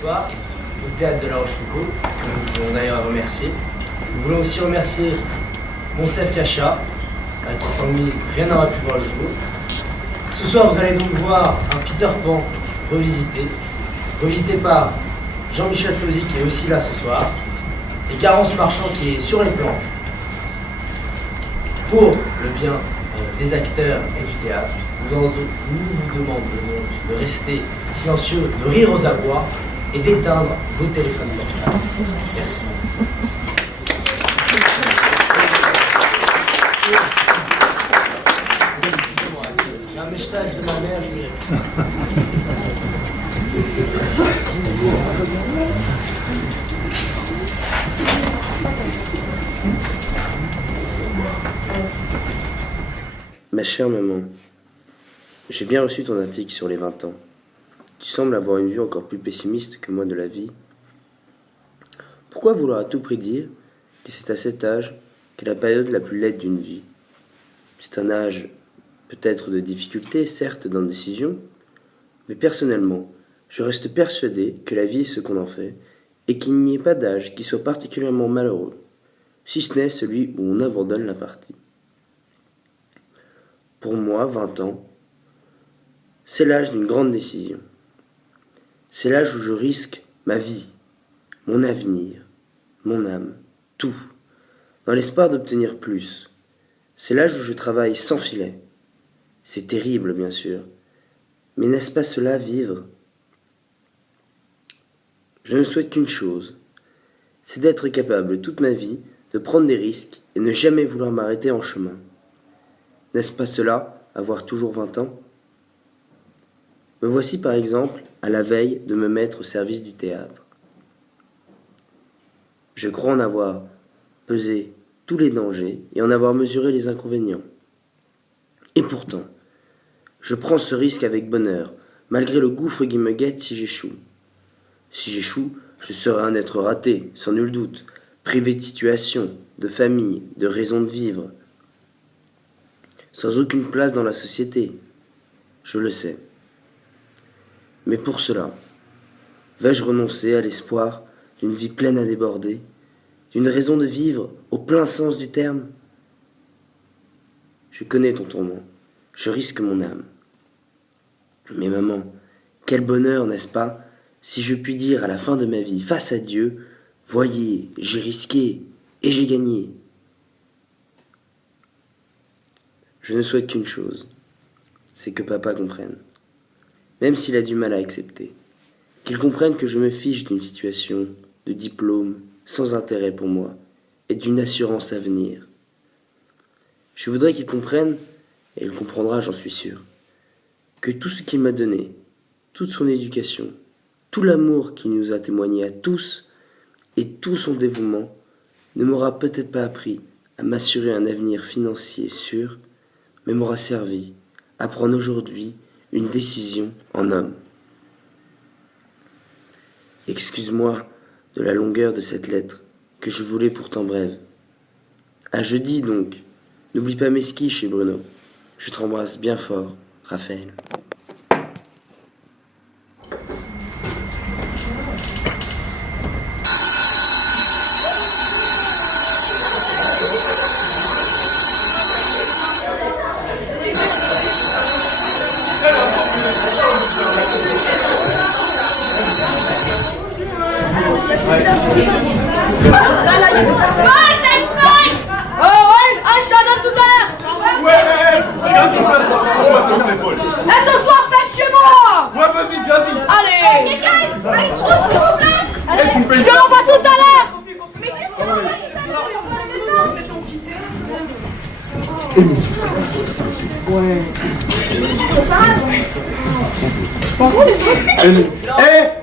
soir au Théâtre de La Rochefoucauld, que nous voulons d'ailleurs remercier. Nous voulons aussi remercier Monsef Kacha, qui sans lui rien n'aurait pu voir le jour. Ce soir, vous allez donc voir un Peter Pan revisité par Jean-Michel Flozy, qui est aussi là ce soir, et Garance Marchand, qui est sur les planches. Pour le bien des acteurs et du théâtre, nous vous demandons de rester silencieux, de rire aux abois et d'éteindre vos téléphones portables. Merci. J'ai un message de ma mère, je lui réponds. Ma chère maman, j'ai bien reçu ton article sur les 20 ans. Tu sembles avoir une vue encore plus pessimiste que moi de la vie. Pourquoi vouloir à tout prix dire que c'est à cet âge qu'est la période la plus laide d'une vie? C'est un âge peut-être de difficulté, certes d'indécision, mais personnellement, je reste persuadé que la vie est ce qu'on en fait, et qu'il n'y ait pas d'âge qui soit particulièrement malheureux, si ce n'est celui où on abandonne la partie. Pour moi, 20 ans, c'est l'âge d'une grande décision. C'est l'âge où je risque ma vie, mon avenir, mon âme, tout, dans l'espoir d'obtenir plus. C'est l'âge où je travaille sans filet. C'est terrible, bien sûr, mais n'est-ce pas cela, vivre? Je ne souhaite qu'une chose, c'est d'être capable toute ma vie de prendre des risques et ne jamais vouloir m'arrêter en chemin. N'est-ce pas cela, avoir toujours 20 ans? Me voici par exemple à la veille de me mettre au service du théâtre. Je crois en avoir pesé tous les dangers et en avoir mesuré les inconvénients. Et pourtant, je prends ce risque avec bonheur, malgré le gouffre qui me guette si j'échoue. Si j'échoue, je serai un être raté, sans nul doute, privé de situation, de famille, de raison de vivre, sans aucune place dans la société. Je le sais. Mais pour cela, vais-je renoncer à l'espoir d'une vie pleine à déborder, d'une raison de vivre au plein sens du terme? Je connais ton tourment, je risque mon âme. Mais maman, quel bonheur, n'est-ce pas, si je puis dire à la fin de ma vie, face à Dieu, voyez, j'ai risqué et j'ai gagné. Je ne souhaite qu'une chose, c'est que papa comprenne, même s'il a du mal à accepter, qu'il comprenne que je me fiche d'une situation de diplôme sans intérêt pour moi et d'une assurance à venir. Je voudrais qu'il comprenne, et il comprendra, j'en suis sûr, que tout ce qu'il m'a donné, toute son éducation, tout l'amour qu'il nous a témoigné à tous et tout son dévouement ne m'aura peut-être pas appris à m'assurer un avenir financier sûr, mais m'aura servi à prendre aujourd'hui une décision en homme. Excuse-moi de la longueur de cette lettre, que je voulais pourtant brève. À jeudi donc, n'oublie pas mes skis chez Bruno. Je t'embrasse bien fort, Raphaël.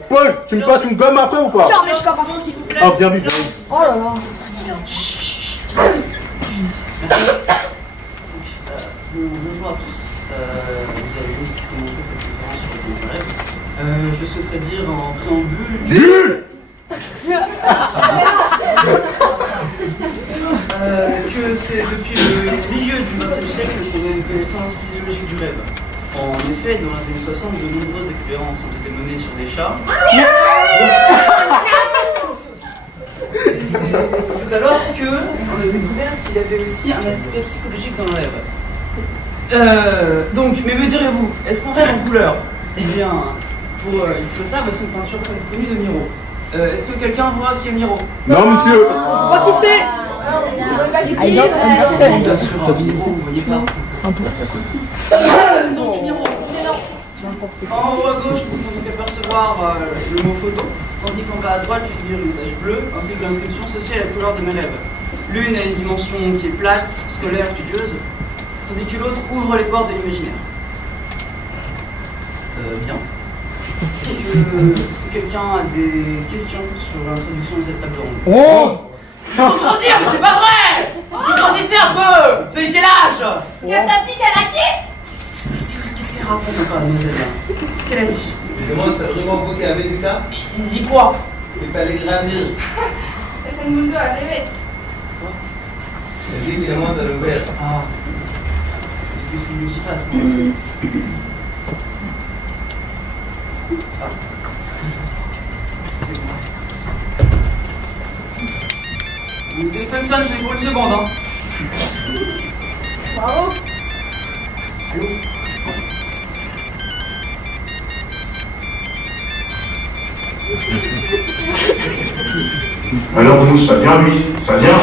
Paul, tu me passes une gomme après ou pas? Tiens, mais je t'en passe s'il vous plaît. Oh, bien vite, bien vite. Oh là là. Bonjour à tous. Vous avez vu qui commençait cette conférence sur le rêve. Je souhaiterais dire en préambule que c'est depuis le milieu du XXe siècle qu'on a une connaissance physiologique du rêve. En effet, dans les années 60, de nombreuses expériences ont été menées sur des chats. C'est alors que on a découvert qu'il y avait aussi un aspect psychologique dans le rêve. Donc, mais me direz-vous, est-ce qu'on rêve en couleur? Eh bien, pour illustrer ça, c'est une peinture très connue de Miro. Est-ce que quelqu'un voit qui est Miro? Non, monsieur. Je sais pas qui c'est. Bien sûr, Miro, vous voyez pas. Donc, Miro. En haut à gauche, vous pouvez apercevoir le mot photo, tandis qu'en bas à droite figure une tache bleue, ainsi que l'inscription ceci est la couleur de mes rêves. L'une a une dimension qui est plate, scolaire, studieuse, tandis que l'autre ouvre les portes de l'imaginaire. Bien. Est-ce que quelqu'un a des questions sur l'introduction de cette table ronde? Oh! Faut grandir, mais c'est pas vrai! Vous grandissez un peu! Vous avez quel âge? Qu'est-ce que pique à la qui? Qu'est-ce qu'elle raconte encore, mademoiselle? Qu'est-ce qu'elle a dit? Je me demande, c'est vraiment vous qui avez dit ça? Il dit quoi? Il fallait grandir. Es el mundo al revés. Il dit qu'il demande de l'ouvrir. Ah. Qu'est-ce que vous voulez que j'y fasse, moi? Ah. Excusez-moi. Mon téléphone sonne, je vais pour une seconde, hein. Bravo. Allô? Alors nous, ça vient lui, ça vient.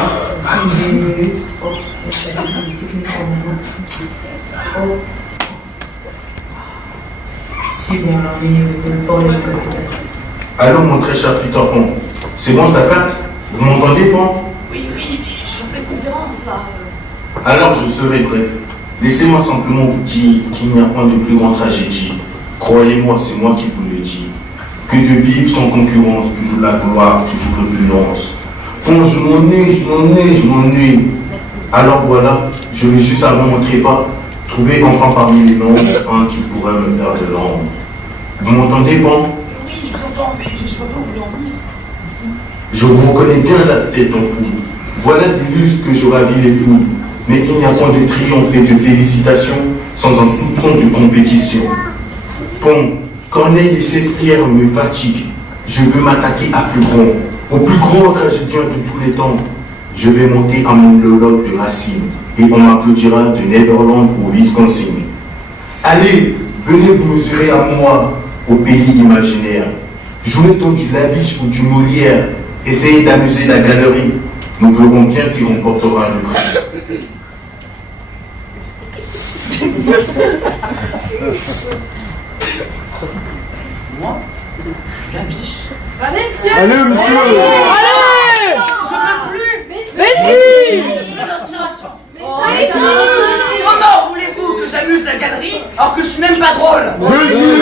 Alors mon très cher Peter Pan, c'est bon ça capte? Vous m'entendez Pan? Oui, mais je suis en pleine conférence là. Alors je serai bref. Laissez-moi simplement vous dire qu'il n'y a point de plus grande tragédie. Croyez-moi, c'est moi qui vous le dis. Que de vivre sans concurrence, toujours la gloire, toujours l'opulence. Bon, je m'ennuie. Alors voilà, je vais juste avant mon trépas, trouver enfin parmi les nombres un qui pourrait me faire de l'ombre. Vous m'entendez, Pan? Oui, je vous entends, mais je vois pas où vous voulez en venir. Je vous reconnais bien la tête en poule. Voilà des lustres que je ravis les foules. Mais il n'y a point de triomphe et de félicitations sans un soupçon de compétition. Bon, Corneille et Shakespeare me fatiguent. Je veux m'attaquer à plus grand, au plus grand tragédien de tous les temps. Je vais monter un monologue de Racine et on m'applaudira de Neverland au Wisconsin. Allez, venez vous mesurer à moi, au pays imaginaire. Jouez donc du Labiche ou du Molière. Essayez d'amuser la galerie. Nous verrons bien qui remportera le prix. Moi, je la biche. Allez, monsieur. Allez, monsieur. Allez. Je peux plus. Mais si. Pas d'inspiration. Mais si. Comment voulez-vous que j'amuse la galerie alors que je suis même pas drôle? Monsieur.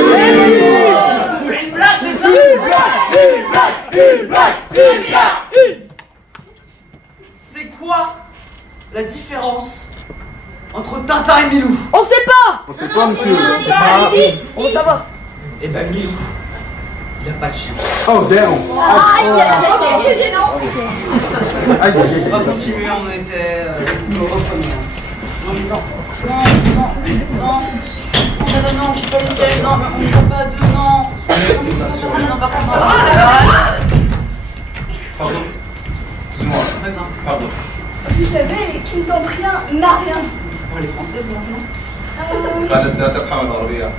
Vous voulez une blague, c'est ça? C'est quoi la différence entre Tintin et Milou? On sait pas. On sait pas, monsieur. Allez, vite. On va savoir. Eh ben Milou, il a pas de chien. Oh, damn. C'est gênant. Aïe, aïe, aïe. On va continuer, on était au premier. Non, mais non. Non, j'ai pas les sièges, non, mais on ne va pas à deux, non. Non, par contre, Pardon. Excuse-moi. très bien. Pardon. Vous savez, qui ne tente rien n'a rien. Vous parlez français, vous, maintenant? قالت لا تفهم العربية.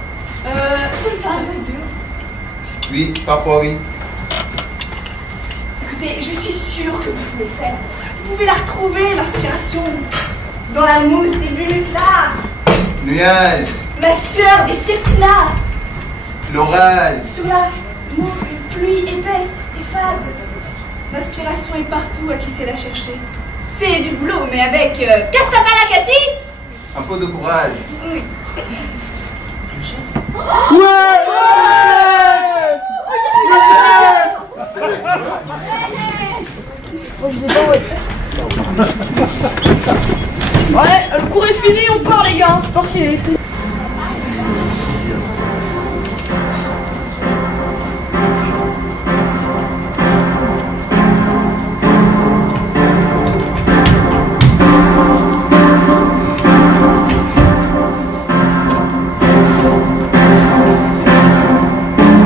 Sometimes I do. Oui, parfois oui. Écoutez, je suis sûre que vous pouvez le faire. Vous pouvez la retrouver, l'inspiration. Dans la mousse des minutes là. Nuage, Ma sueur des Firtina. l'orage. Sur la pluie épaisse et fade. L'inspiration est partout à qui sait la chercher. C'est du boulot, mais avec Castabalagati. Un peu de courage. Oui. Moi je l'ai pas, ouais. Ouais, le cours est fini, on part les gars, c'est parti.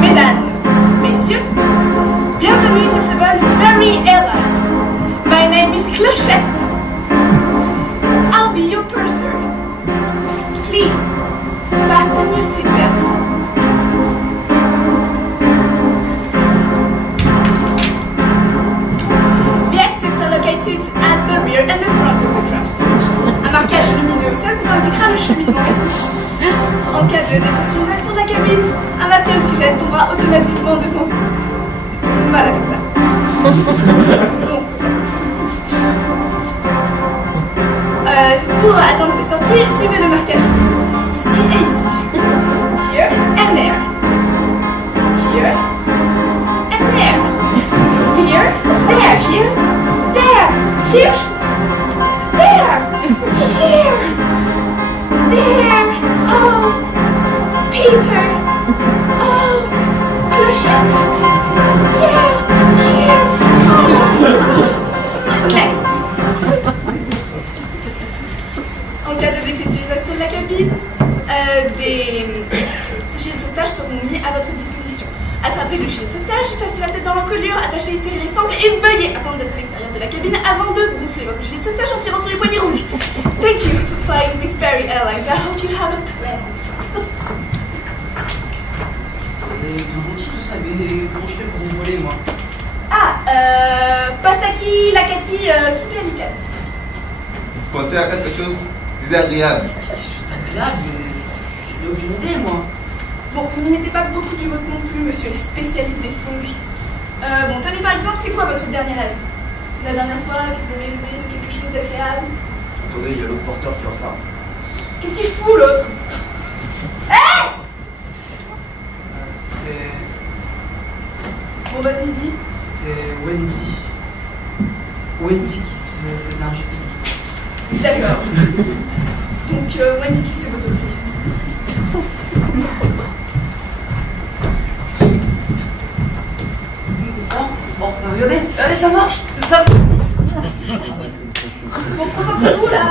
Mesdames, messieurs, located at the rear and the front of the craft. Un marquage lumineux, ça vous indiquera le cheminement gazeuse. En cas de dépressurisation de la cabine, un masque à oxygène tombera automatiquement devant vous. Voilà, comme ça. Bon. Pour attendre les sorties, suivez le marquage ici et ici. Here and there. Here and there. Here, there, here, there, here, there, here, there. Oh, Peter. Oh, Clochette. Yeah, here. Oh, classe. En cas de dépressurisation de la cabine, des gilets de sauvetage seront mis à votre disposition. Attrapez le gilet de sauvetage, passez la tête dans l'encolure, attachez et serrez les sangles et veuillez attendre d'être à l'extérieur de la cabine avant de gonfler votre gilet de sauvetage en tirant sur les poignées rouges. Thank you for flying with Ferry Airlines. I hope you have a pleasant flight. C'est bien gentil tout ça, mais comment je fais pour vous voler, moi? Ah, Pastaki, Lakati, Kikalikat. Pensez à quelque chose de désagréable. Quelque chose d'agréable, mais je n'ai aucune idée, moi. Bon, vous n'y mettez pas beaucoup du vôtre non plus, monsieur le spécialiste des songes. Bon, tenez par exemple, c'est quoi votre dernier rêve? La dernière fois que vous avez rêvé de quelque chose d'agréable? Attendez, il y a l'autre porteur qui repart. Qu'est-ce qu'il fout l'autre? C'était Bon, vas-y, dis. Wendy. Wendy qui se faisait injecter. D'accord. Donc, Wendy qui s'est botoxée. Bon, regardez, ça marche. Ça... Bon, concentrez-vous là.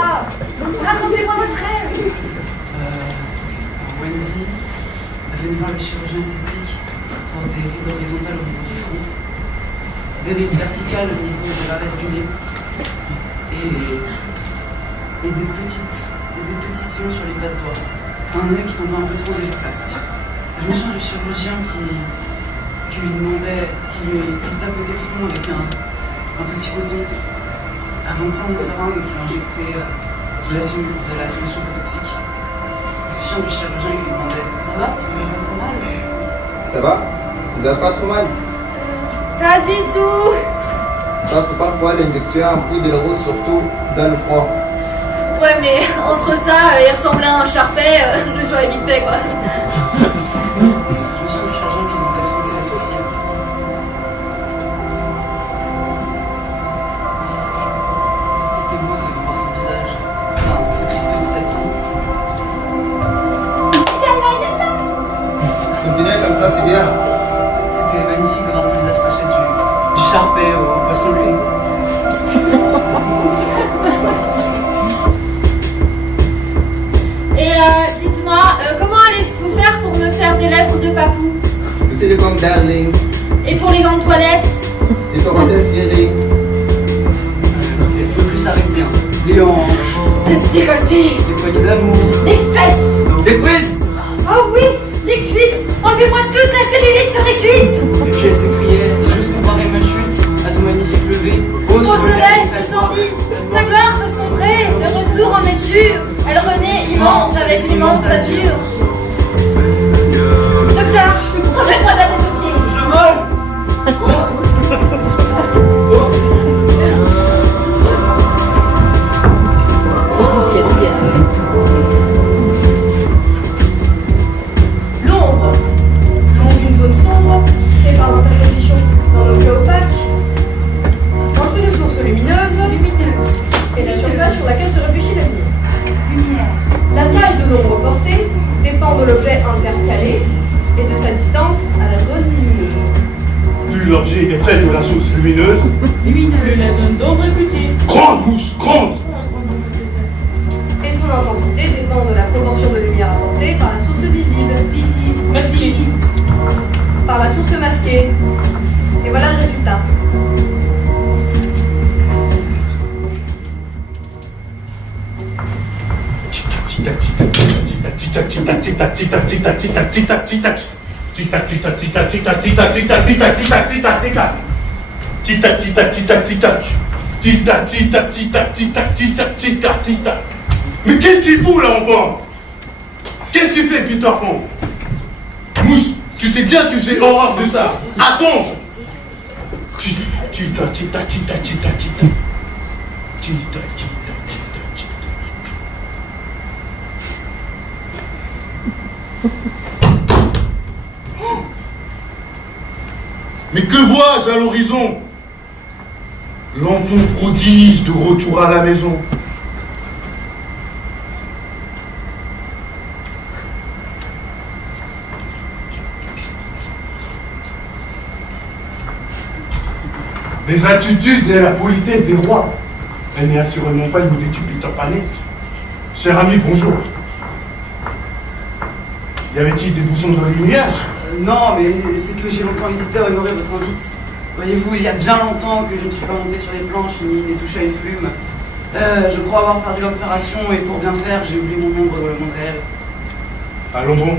Racontez-moi votre rêve. Wendy est venue voir le chirurgien esthétique pour des rides horizontales au niveau du front, des rides verticales au niveau de l'arête du nez et des petits sillons sur les bas de doigts. Un œil qui tombait un peu trop de face. Je me souviens du chirurgien qui lui demandait, qui lui tapotait le front avec un petit coton avant de prendre une seringue et qui lui injectait de la solution toxique. Je me souviens du chirurgien qui lui demandait « Ça va? Vous avez pas trop mal ?» Ça va? Vous avez pas trop mal? Pas du tout. Parce que parfois l'injection est un peu douloureuse, surtout dans le froid. Ouais, mais entre ça, il ressemblait à un Sharpay, le jour est vite fait, quoi. Je me souviens du chirurgien qui lui demandait de froncer les sourcils. C'était beau de voir son visage, enfin, se crisper petit à petit. Continuez comme ça, c'est bien. C'était magnifique de voir son visage passer du Sharpay au poisson de lune. Et dites-moi, comment allez-vous faire pour me faire des lèvres de papou? C'est comme darling. Et pour les gants de toilette? Et comment serré. Il ne faut plus s'arrêter. Hein. Les hanches, Le décolleté, les poignées d'amour, les fesses. Les cuisses. Oh oui, les cuisses. Enlevez-moi toute la cellulite sur les cuisses. et puis elle s'écriait « Si j'ose comparer ma chute à ton magnifique lever, ô Au soleil, je t'en dis, ta gloire peut sombrer, de retour en est sûr. Elle renaît immense avec l'immense azur. Docteur, refaites-moi de la tête aux pieds. Je vole !» L'ombre. L'ombre d'une zone sombre, créée par l'interposition d'un objet opaque, entre une source lumineuse et la surface sur laquelle se réfléchit la lumière. La taille de l'ombre portée dépend de l'objet intercalé et de sa distance à la zone lumineuse. Plus l'objet est près de la source lumineuse, Plus la zone d'ombre est petite. grande bouche, grande. Et son intensité dépend de la proportion de lumière apportée par la source visible, Masqué. par la source masquée. Et voilà le résultat. Tic-tac, tic-tac, tic-tac, tic-tac, tic-tac, tic-tac, tic-tac. Mais qu'est-ce qu'il fout là encore? Qu'est-ce qu'il fait, Peter Pan? Mouche, tu sais bien que j'ai horreur de ça. Attends. Tic-tac, tic-tac, tic-tac, tic-tac, tic-tac. Tic-tac, tic-tac, tic-tac, tic-tac. Mais que vois-je à l'horizon? L'enfant prodige de retour à la maison. Les attitudes et la politesse des rois. Elle n'est assurément pas une vêtue Peter Panesque. Cher ami, bonjour. Y avait-il des bouchons dans les nuages? Non, mais c'est que j'ai longtemps hésité à honorer votre invite. Voyez-vous, il y a bien longtemps que je ne suis pas monté sur les planches ni touché à une plume. Je crois avoir perdu l'inspiration et pour bien faire, j'ai oublié mon ombre dans le monde réel. Allons bon.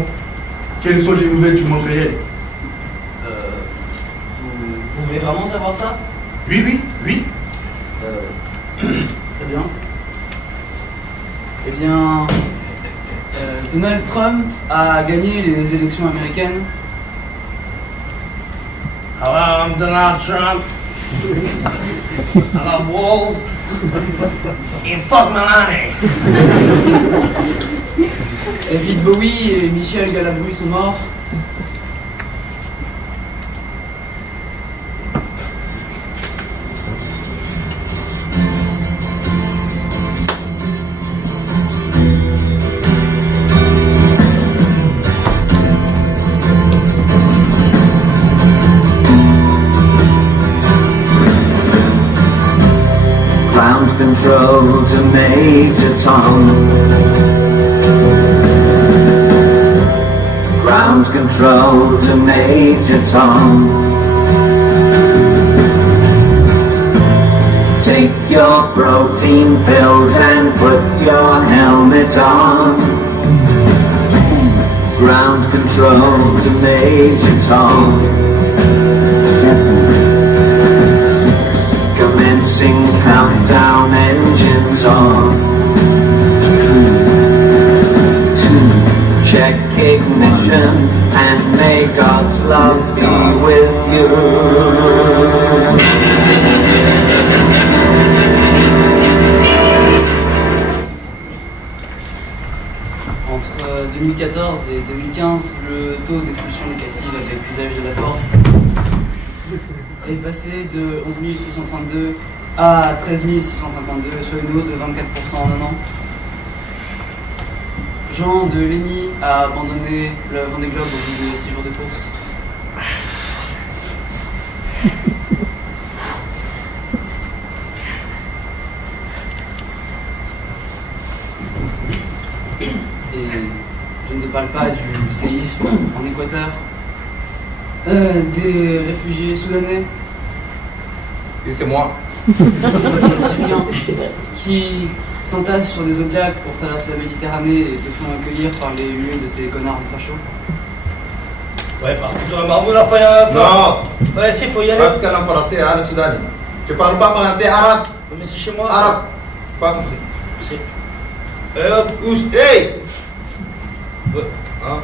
Quelles sont les nouvelles du monde réel? Vous voulez vraiment savoir ça? Oui. Très bien. Eh bien, Donald Trump a gagné les élections américaines. Hello, I'm Donald Trump. I love walls. And fuck Melania. David Bowie et Michel Galabru sont morts. Control to Major Tom. Ground control to Major Tom. Take your protein pills and put your helmet on. Ground control to Major Tom. Commencing countdown, engines on. 2, check ignition, and may God's love be with you. Entre 2014 et 2015, le taux d'expulsion négative avec l'usage de la force est passé de 11 632 à 13 652, soit une hausse de 24% en un an. Jean de Lény a abandonné le Vendée Globe au bout de 6 jours de course. Et je ne parle pas du séisme en Équateur, des réfugiés soudanais. Et c'est moi. Les Syriens qui s'entassent sur des zodiacs pour traverser la Méditerranée et se font accueillir par les huées de ces connards de fachos. Ouais, par contre, Mahmoud, enfin, Non. Ouais, si, faut y aller. Pas qu'un français, arabe, soudanais. Tu parles pas français, arabe. Mais c'est chez moi. Arabe. Pas compris. Si. Hop, Ouch, hey. ouais. Hein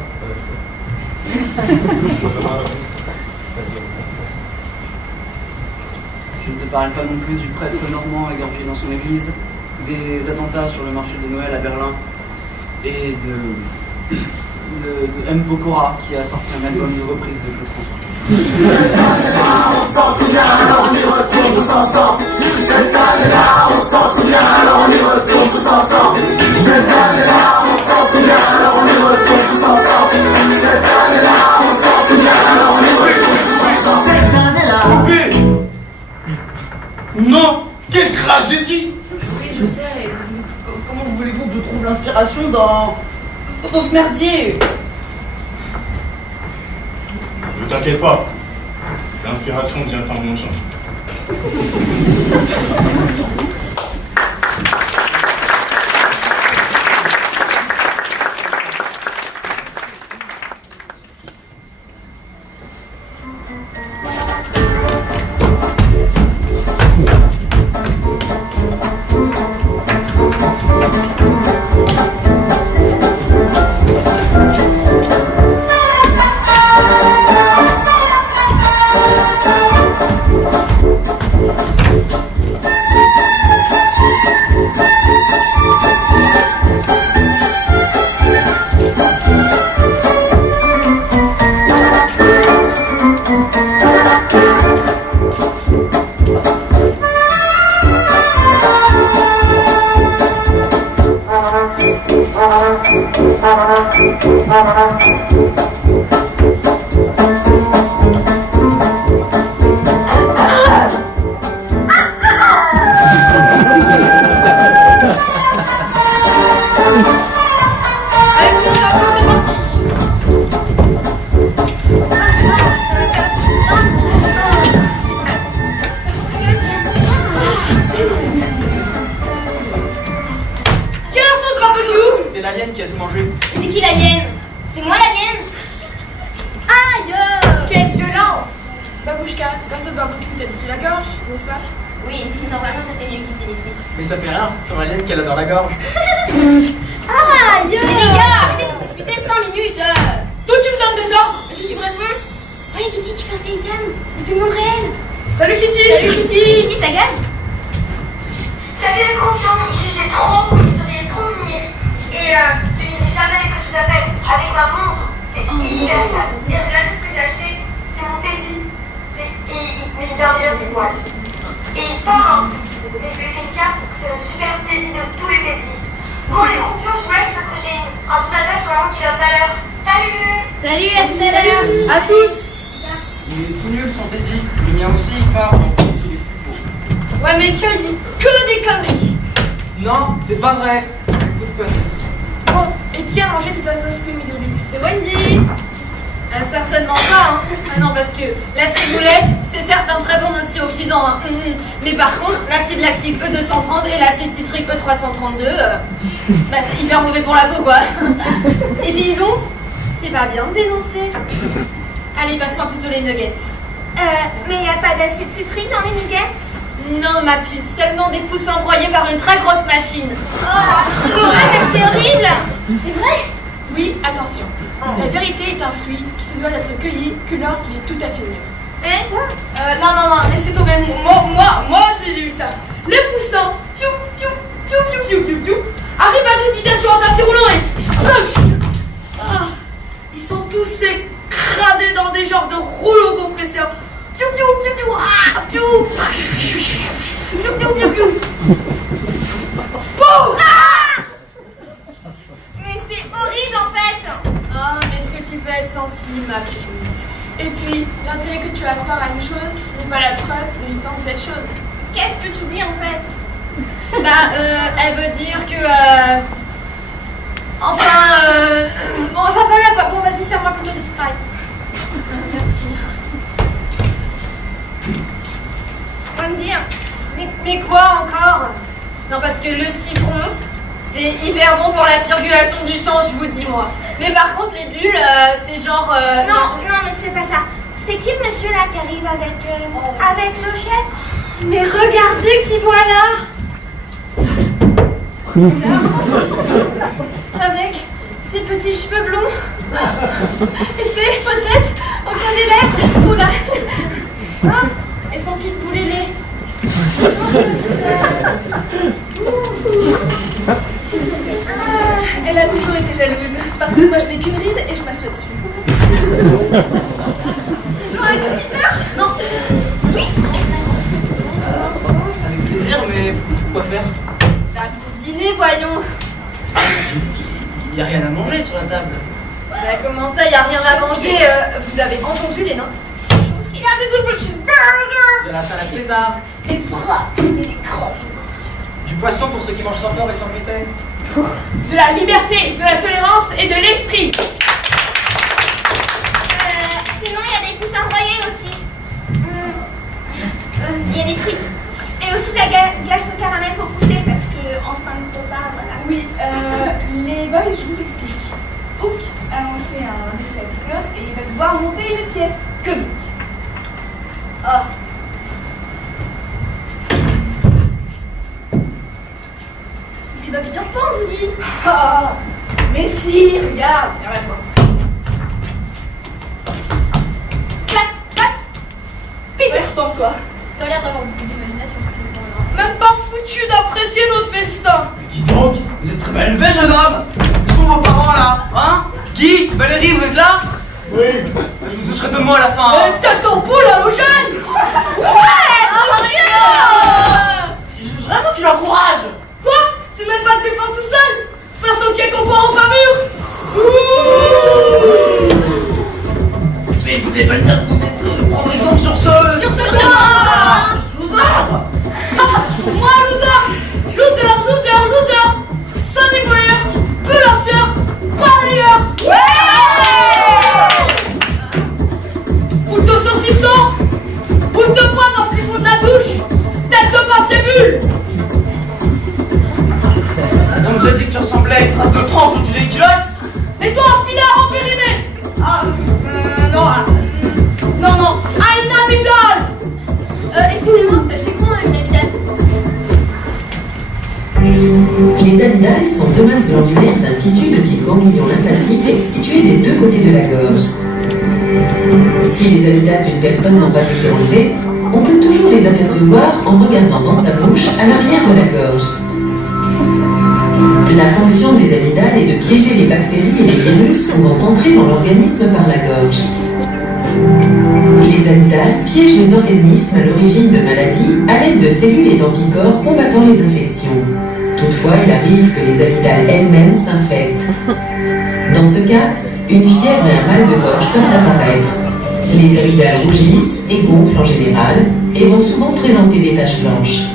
Je ne te parle pas non plus du prêtre normand égorgé dans son église, des attentats sur le marché de Noël à Berlin et de M. Pokora qui a sorti un album de reprise de Claude François. On s'en souvient, alors on y retourne tous ensemble. Cette année-là, on s'en souvient, alors on y retourne tous ensemble. Cette année-là, on s'en souvient, alors on y retourne tous ensemble. Cette année-là, on s'en souvient, alors on y retourne tous ensemble. Cette année-là. Coupé. Non. Quelle tragédie. Oui, je sais. Comment voulez-vous que je trouve l'inspiration dans ce merdier? Ne t'inquiète pas. L'inspiration vient en mon champ. Qui a tout mangé. C'est qui la hyène? C'est moi la hyène? Aïe! Quelle violence! Babouchka, personne doit beaucoup t'a dessus la gorge, n'est-ce pas? Oui, normalement ça fait mieux glisser les frites. Mais ça fait rien, c'est ton alien qu'elle a dans la gorge. Aïe! Mais les gars, arrêtez de vous disputer 5 minutes! Toi tu me donnes des ordres et tu me réponds? Oui, Kitty, tu fais un skeleton depuis le monde réel! Salut Kitty! Salut Kitty! Kitty, ça gaze? T'avais confiance, c'est trop, je devrais trop venir. Et tu n'irais jamais que je t'appelle avec ma montre. Et c'est là tout ce que j'ai acheté, c'est mon Teddy. Mais il dort bien, c'est moi. Et il part en plus. Et je lui ai fait une carte, c'est le super Teddy de tous les Teddy. Bon, les croupions, je vous laisse parce que j'ai un tout à l'heure, je vraiment qui va tout à l'heure. Salut! Salut, à tout à l'heure! À tous! Il est tout nul son Teddy. Le mien aussi il part, donc il est plus beau. Ouais, mais tu as dit que des conneries! Non, c'est pas vrai. Toute connerie. Bon, et qui a mangé toute la sauce Creamy de luxe? C'est Wendy! Certainement pas, hein. Ah non, parce que la ciboulette, c'est certes un très bon antioxydant, hein. Mais par contre, l'acide lactique E230 et l'acide citrique E332, bah c'est hyper mauvais pour la peau, quoi. Et puis dis donc, c'est pas bien de dénoncer. Allez, passe-moi plutôt les nuggets. Mais il n'y a pas d'acide citrique dans les nuggets? Non, ma puce, seulement des poussins broyés par une très grosse machine. Oh, c'est horrible! C'est vrai? Oui, attention. La vérité est un fruit qui se doit d'être cueilli que lorsqu'il est tout à fait mûr. Hein? Non, laissez tomber. Moi aussi j'ai eu ça. Les poussins, piou, piou, piou, piou, piou, piou, piou, arrivent à toute vitesse sur un tapis roulant et... ils sont tous écrasés dans des genres de rouleaux compresseurs. Piou, piou, piou, piou, piou. Piou, piou, piou, piou. Pouf! Mais c'est horrible en fait! Ah, mais est-ce que tu peux être sensible, ma puce? Et puis, l'intérêt que tu vas croire à une chose n'est pas la preuve de l'existence de cette chose. Qu'est-ce que tu dis en fait? Bah, elle veut dire que, Enfin, voilà quoi. Bon, vas-y, serre-moi plutôt du Sprite. Merci. On me dire. Mais quoi encore? Non, parce que le citron, c'est hyper bon pour la circulation du sang, je vous dis, moi. Mais par contre, les bulles, c'est genre... Non, mais c'est pas ça. C'est qui le monsieur là qui arrive avec l'ochette? Mais regardez qui voilà! Avec ses petits cheveux blonds et ses fossettes au coin des lèvres. Oula! Ah, et son pitbull ailé. Elle a toujours été jalouse, parce que moi je n'ai qu'une ride et je m'assois dessus. Tu joues avec le Peter? Non. Oui. Avec plaisir, mais quoi faire? Bah, pour dîner, voyons. Il n'y a rien à manger sur la table. Bah, comment ça, y a rien à manger? Vous avez entendu les nains? Il y a des double cheeseburgers! De la salade César. Des bras et des crocs. Du poisson pour ceux qui mangent sans porc et sans gluten. De la liberté, de la tolérance et de l'esprit. Sinon, il y a des poussins broyés aussi. Il y a des frites. Et aussi de la glace au caramel pour pousser, parce que en fin de repas, voilà. Oui, les boys, je vous explique. Hook a lancé un défi à Peter et il va devoir monter une pièce comique. Oh. C'est pas Peter Pan, je vous dis. Ah, mais si, regarde, toi. Peter Pan, quoi. T'as l'air d'avoir beaucoup d'imagination. Même pas foutu d'apprécier notre festin. Dis donc, vous êtes très mal élevé, jeune homme. Où sont vos parents là? Hein? Guy, Valérie, vous êtes là? Oui. Je vous toucherai 2 mots à la fin. Hein. Tête en poule, homogène. Vraiment, tu l'encourages. Quoi? C'est même pas de défendre tout seul. Face au quai qu'on voit en pas mûr. Mais vous n'avez pas le dire de prendre exemple sur ce... Sur ce soir. Sous-arbre. Moi, loser. Loser, loser, loser. Sunny Boyers, peu lanceur, balayeur. Ouais. Boule de saucisson. Boule de poing dans le siphon de la douche. Tête de papier bulle. Donc j'ai dit que tu ressemblais à une trace de trempe ou tu les culottes. Et toi, filard empérimé. Non, un amygdale. Excusez-moi, c'est quoi une amygdale? Les amygdales sont deux masses glandulaires d'un tissu de type ganglion lymphatique situé des deux côtés de la gorge. Si les amygdales d'une personne n'ont pas été enlevées, on peut toujours les apercevoir en regardant dans sa bouche à l'arrière de la gorge. La fonction des amygdales est de piéger les bactéries et les virus pouvant entrer dans l'organisme par la gorge. Les amygdales piègent les organismes à l'origine de maladies à l'aide de cellules et d'anticorps combattant les infections. Toutefois, il arrive que les amygdales elles-mêmes s'infectent. Dans ce cas, une fièvre et un mal de gorge peuvent apparaître. Les amygdales rougissent et gonflent en général et vont souvent présenter des taches blanches.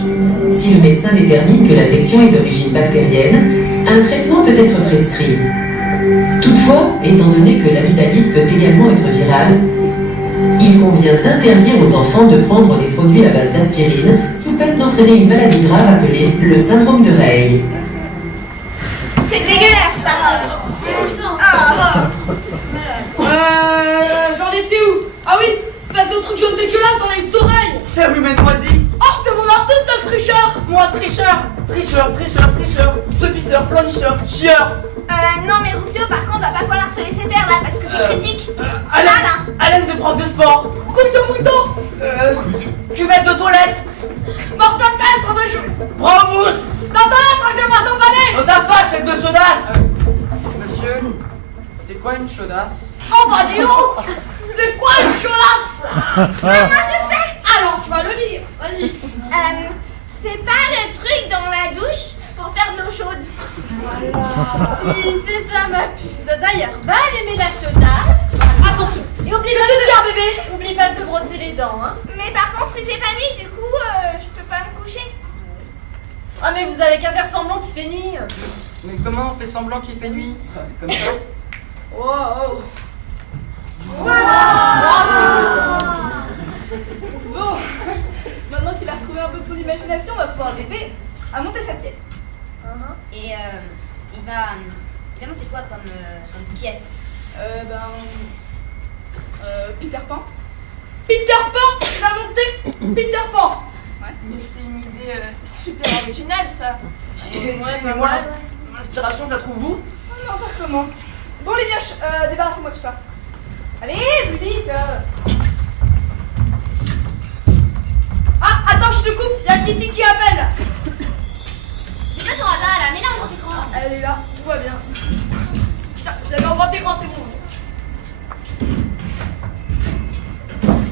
Si le médecin détermine que l'infection est d'origine bactérienne, un traitement peut être prescrit. Toutefois, étant donné que l'amygdalite peut également être virale, il convient d'interdire aux enfants de prendre des produits à base d'aspirine sous peine d'entraîner une maladie grave appelée le syndrome de Rey. C'est dégueulasse, par contre. J'en étais où? Ah oui, espèce de truc jaune dégueulasse dans les oreilles. C'est rumenoisie. Oh, c'est mon ancien seul tricheur. Moi, tricheur. Tricheur. Pisseur, pleurnicheur, chieur. Non mais Rufio, par contre, va pas falloir se laisser faire là parce que c'est critique. Ça Haleine, là. haleine de prof de sport. Couille Cuvette de toilette. Morte-fesse, trop de chou. Bras-mousse. Dans ta lettre, je vais voir ton palais. Dans ta face, tête de chaudasse. Monsieur, c'est quoi une chaudasse? Oh bah dis donc. C'est quoi une chaudasse? Moi je sais. Alors, tu vas le lire. Vas-y. C'est pas le truc dans la douche pour faire de l'eau chaude. Si, c'est ça ma puce. D'ailleurs, va allumer la chaudasse. Attention. Et oublie pas de tiens, bébé. Oublie pas de se brosser les dents, hein. Mais par contre, il fait pas nuit, du coup, je peux pas me coucher. Ah mais vous avez qu'à faire semblant qu'il fait nuit. Mais comment on fait semblant qu'il fait nuit? Comme ça? Wow. Bon, maintenant qu'il a retrouvé un peu de son imagination, on va pouvoir l'aider à monter sa pièce. Et il va monter quoi comme pièce? Peter Pan. Peter Pan. Il va monter Peter Pan. Ouais. Mais c'est une idée super originale ça. Ouais, pas moi, mal. l'inspiration, je la trouve où? Oh non, ça recommence. Bon les vierges, débarrassez-moi tout ça. Allez, plus vite. Ah, attends, je te coupe. Y'a Kitty qui appelle. C'est quoi ton radar là? Mets-la en grand écran. Elle est là, tout va bien. Tiens, je l'avais en grand écran, c'est bon.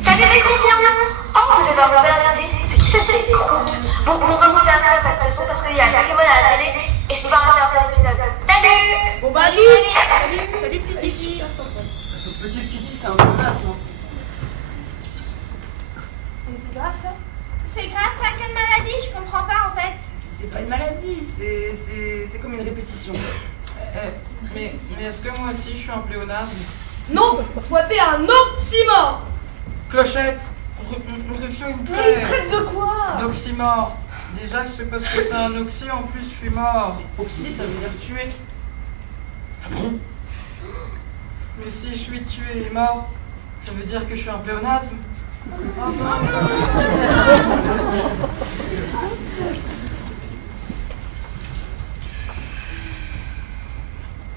Ça fait combien? Oh, vous avez enlevé la regarder. C'est qui ça, c'est compte? Bon, on va vous faire un de toute façon parce qu'il y a Pokémon à la télé et je peux pas regarder un seul épisode. Salut! Bon bah à tous. Salut petite Kitty. Petite Kitty, c'est un fantasme. C'est grave ça? C'est grave ça comme maladie, je comprends pas en fait. C'est pas une maladie, c'est comme une répétition. Mais est-ce que moi aussi je suis un pléonasme? Non, toi t'es un oxymore. Clochette! Rufio, il me Mais il traite. traite de quoi? D'oxymore. Déjà que c'est parce que c'est un oxy, en plus je suis mort. Oxy, ça veut dire tuer. Ah bon? Mais si je suis tué et mort, ça veut dire que je suis un pléonasme. Oh non.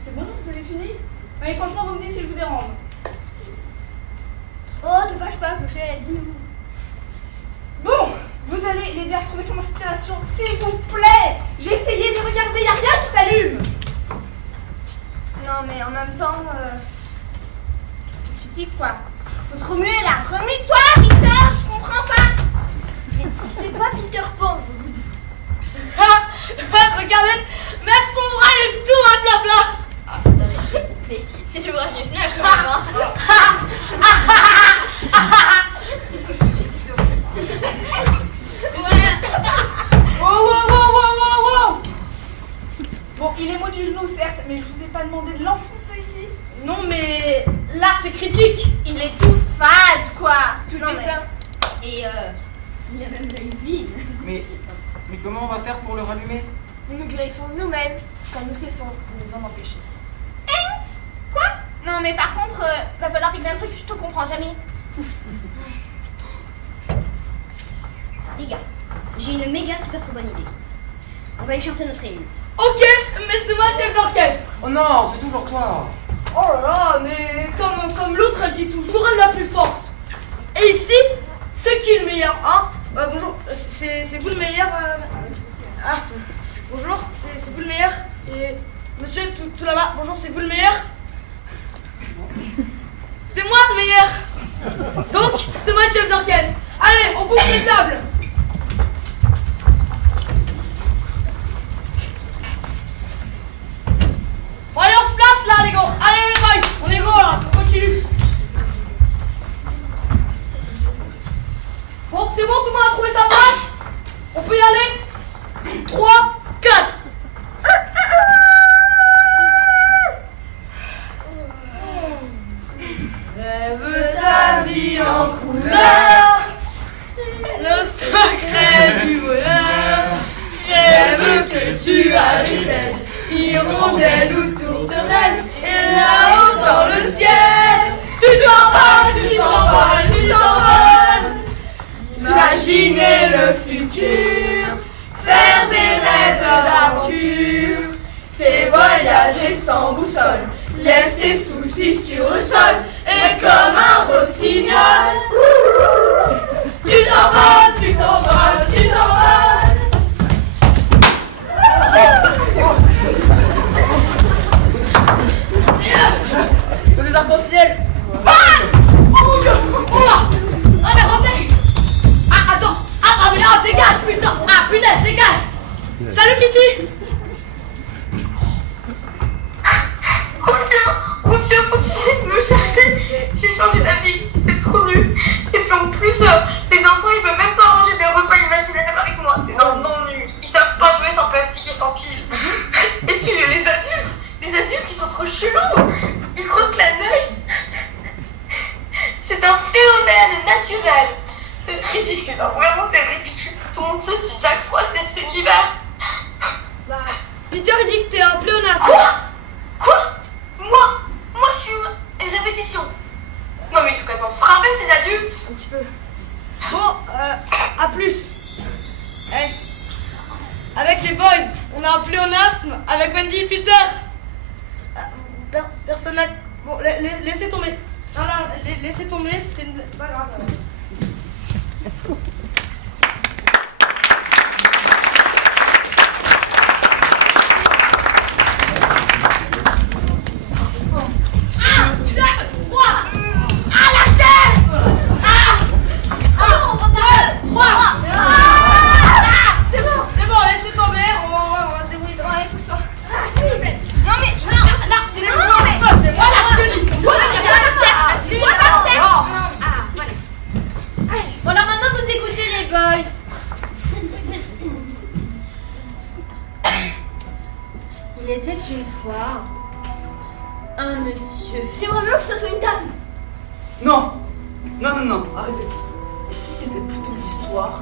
C'est bon, vous avez fini? Oui, franchement, vous me dites si je vous dérange. Oh, te fâche pas, Clochette, dis-nous. Bon, vous allez l'aider à retrouver son inspiration, s'il vous plaît. J'ai essayé, mais regardez, y a rien qui s'allume. Non, mais en même temps, c'est critique quoi. Faut se remuer là. Remue-toi, Peter, je comprends pas. C'est pas Peter Pan, je vous dis. Regardez, même son bras il est tout à plat. C'est géographie Genève, quand même, hein. Wow. Bon, il est mot du genou, certes, mais je vous ai pas demandé de l'enfoncer ici. Non, mais là, c'est critique. Il est tout fade, quoi. Tout Non, éteint. Et Il y a même l'œil vide. Mais comment on va faire pour le rallumer? Nous nous guérissons nous-mêmes quand nous cessons de nous en empêcher. quoi? Non, mais par contre, va falloir régler un truc, je te comprends jamais. Les gars, j'ai une méga super trop bonne idée. On va aller chanter notre hymne. Ok, mais c'est moi le chef d'orchestre. Oh non, c'est toujours toi. Oh là là, mais comme l'autre, elle dit toujours elle la plus forte. Et ici, c'est qui le meilleur, hein? Bonjour, c'est vous le meilleur Ah, bonjour, c'est vous le meilleur? C'est monsieur tout là-bas, bonjour, c'est vous le meilleur? C'est moi le meilleur. Donc, c'est moi le chef d'orchestre. Allez, on bouge les tables. Bon, allez, on se place là, les gars. Allez, les boys, on est go là, on continue. Bon, c'est bon, tout le monde a trouvé sa place? On peut y aller? 3, 4. Rêve ta vie en couleur, c'est le secret du bonheur. Rêve que tu as des ailes, hirondelles ou tourterelles, et là-haut dans le ciel, tu t'envoles, tu t'envoles, tu t'envoles. Imaginez le futur, faire des rêves d'aventure, c'est voyager sans boussole, laisse tes soucis sur le sol, et comme un rossignol, tu t'envoles, tu t'envoles, tu t'envoles. C'est des arcs-en-ciel. Ah! Oh mon Dieu! Oh là! Ah mais revenez! Ah attends! Ah mais ah dégage putain! Ah punaise dégage! Salut Mitty! Reviens, continuez de me chercher. J'ai changé d'avis, c'est trop nul. Et puis en plus, les enfants ils peuvent même pas manger des repas imaginaires avec moi. C'est non nul. Ils savent pas jouer sans plastique et sans fil. Et puis les adultes ils sont trop chelous. Ils croquent la neige. C'est un phénomène naturel. C'est ridicule, hein. Vraiment c'est ridicule. Tout le monde sait si Jacques Frost laisse une l'hiver. Bah, Peter il dit que t'es un pléonasme. Quoi? Moi je suis une répétition. Non mais ils sont complètement frappés ces adultes. Un petit peu. Bon, à plus. Hey. Avec les boys, on a un pléonasme avec Wendy et Peter. Personne n'a... Bon, laissez tomber. Non, laissez tomber, c'est pas grave. Il était une fois un monsieur. J'aimerais mieux que ce soit une dame. Non, arrêtez. Et si c'était plutôt l'histoire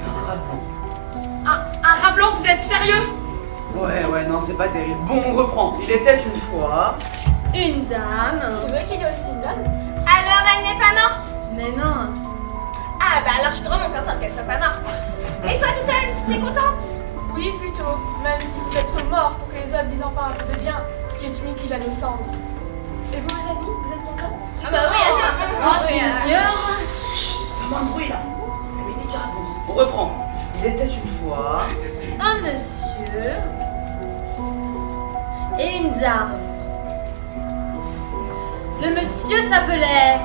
d'un rat blanc? Un rat blanc, vous êtes sérieux? Ouais, non, c'est pas terrible. Bon, on reprend. Il était une fois... Une dame. C'est vrai qu'il y a aussi une dame? Alors elle n'est pas morte? Mais non. Ah bah alors je suis vraiment contente qu'elle soit pas morte. Et toi Tittles, t'es contente? Oui, plutôt. Même si vous êtes mort pour que les hommes disent enfin un peu de bien, qui est unique, il a nos cendres. Et vous, mes amis, vous êtes contents? Ah bah oui, attends. Chut, moins de bruit là. Elle m'a dit qu'il réponse. On reprend. Il était une fois... Un monsieur et une dame. Le monsieur s'appelait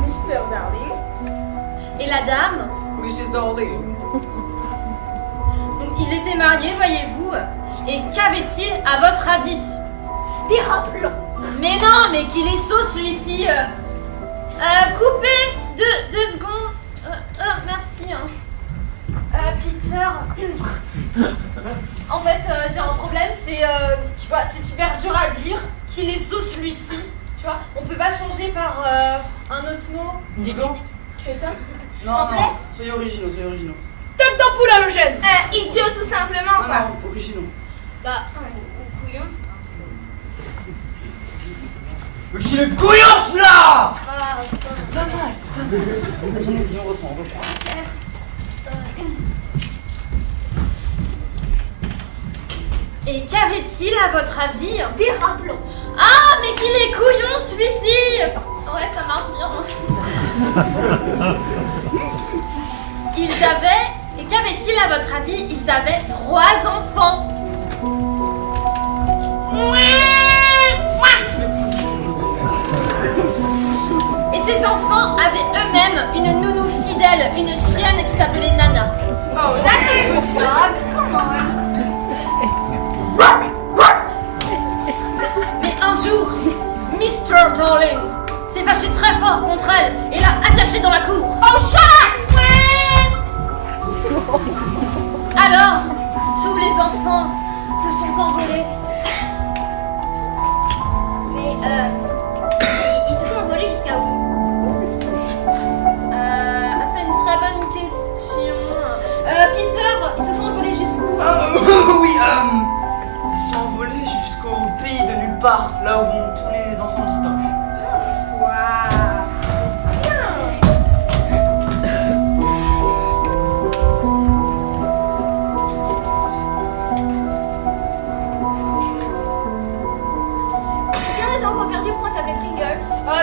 Mr. Darling. et la dame, Mrs. Darling. donc ils étaient mariés, voyez-vous. Et qu'avait-il à votre avis? des rats blancs. Mais non, mais qu'il est saut celui-ci. Coupé. Deux secondes. Merci. Hein. Peter. En fait, j'ai un problème, c'est, tu vois, c'est super dur à dire. Qu'il est saut celui-ci. Tu vois, on peut pas changer par un autre mot. Digo. Crétin. Non, soyez originaux. Tête d'ampoule halogène. Idiot tout simplement, quoi. Non, originaux. Bah, ou couillon. Mais qu'il est couillant celui-là! C'est pas mal. Vas-y, on reprend. Et qu'avait-il à votre avis? Des rats blancs. Ah, mais qu'il est couillon celui-ci! Ouais, ça marche bien. Ils avaient... Et qu'avait-il à votre avis? Ils avaient 3 enfants. Et ces enfants avaient eux-mêmes une nounou fidèle, une chienne qui s'appelait Nana. Oh, that's a good dog. Come on. Mais un jour, Mr. Darling s'est fâché très fort contre elle et l'a attachée dans la cour. Oh, shut up! Alors, tous les enfants se sont envolés. Mais ils se sont envolés jusqu'à où? C'est une très bonne question. Peter, ils se sont envolés jusqu'où? Oui, ils sont envolés jusqu'au pays de nulle part, là où vont tous les enfants disparus.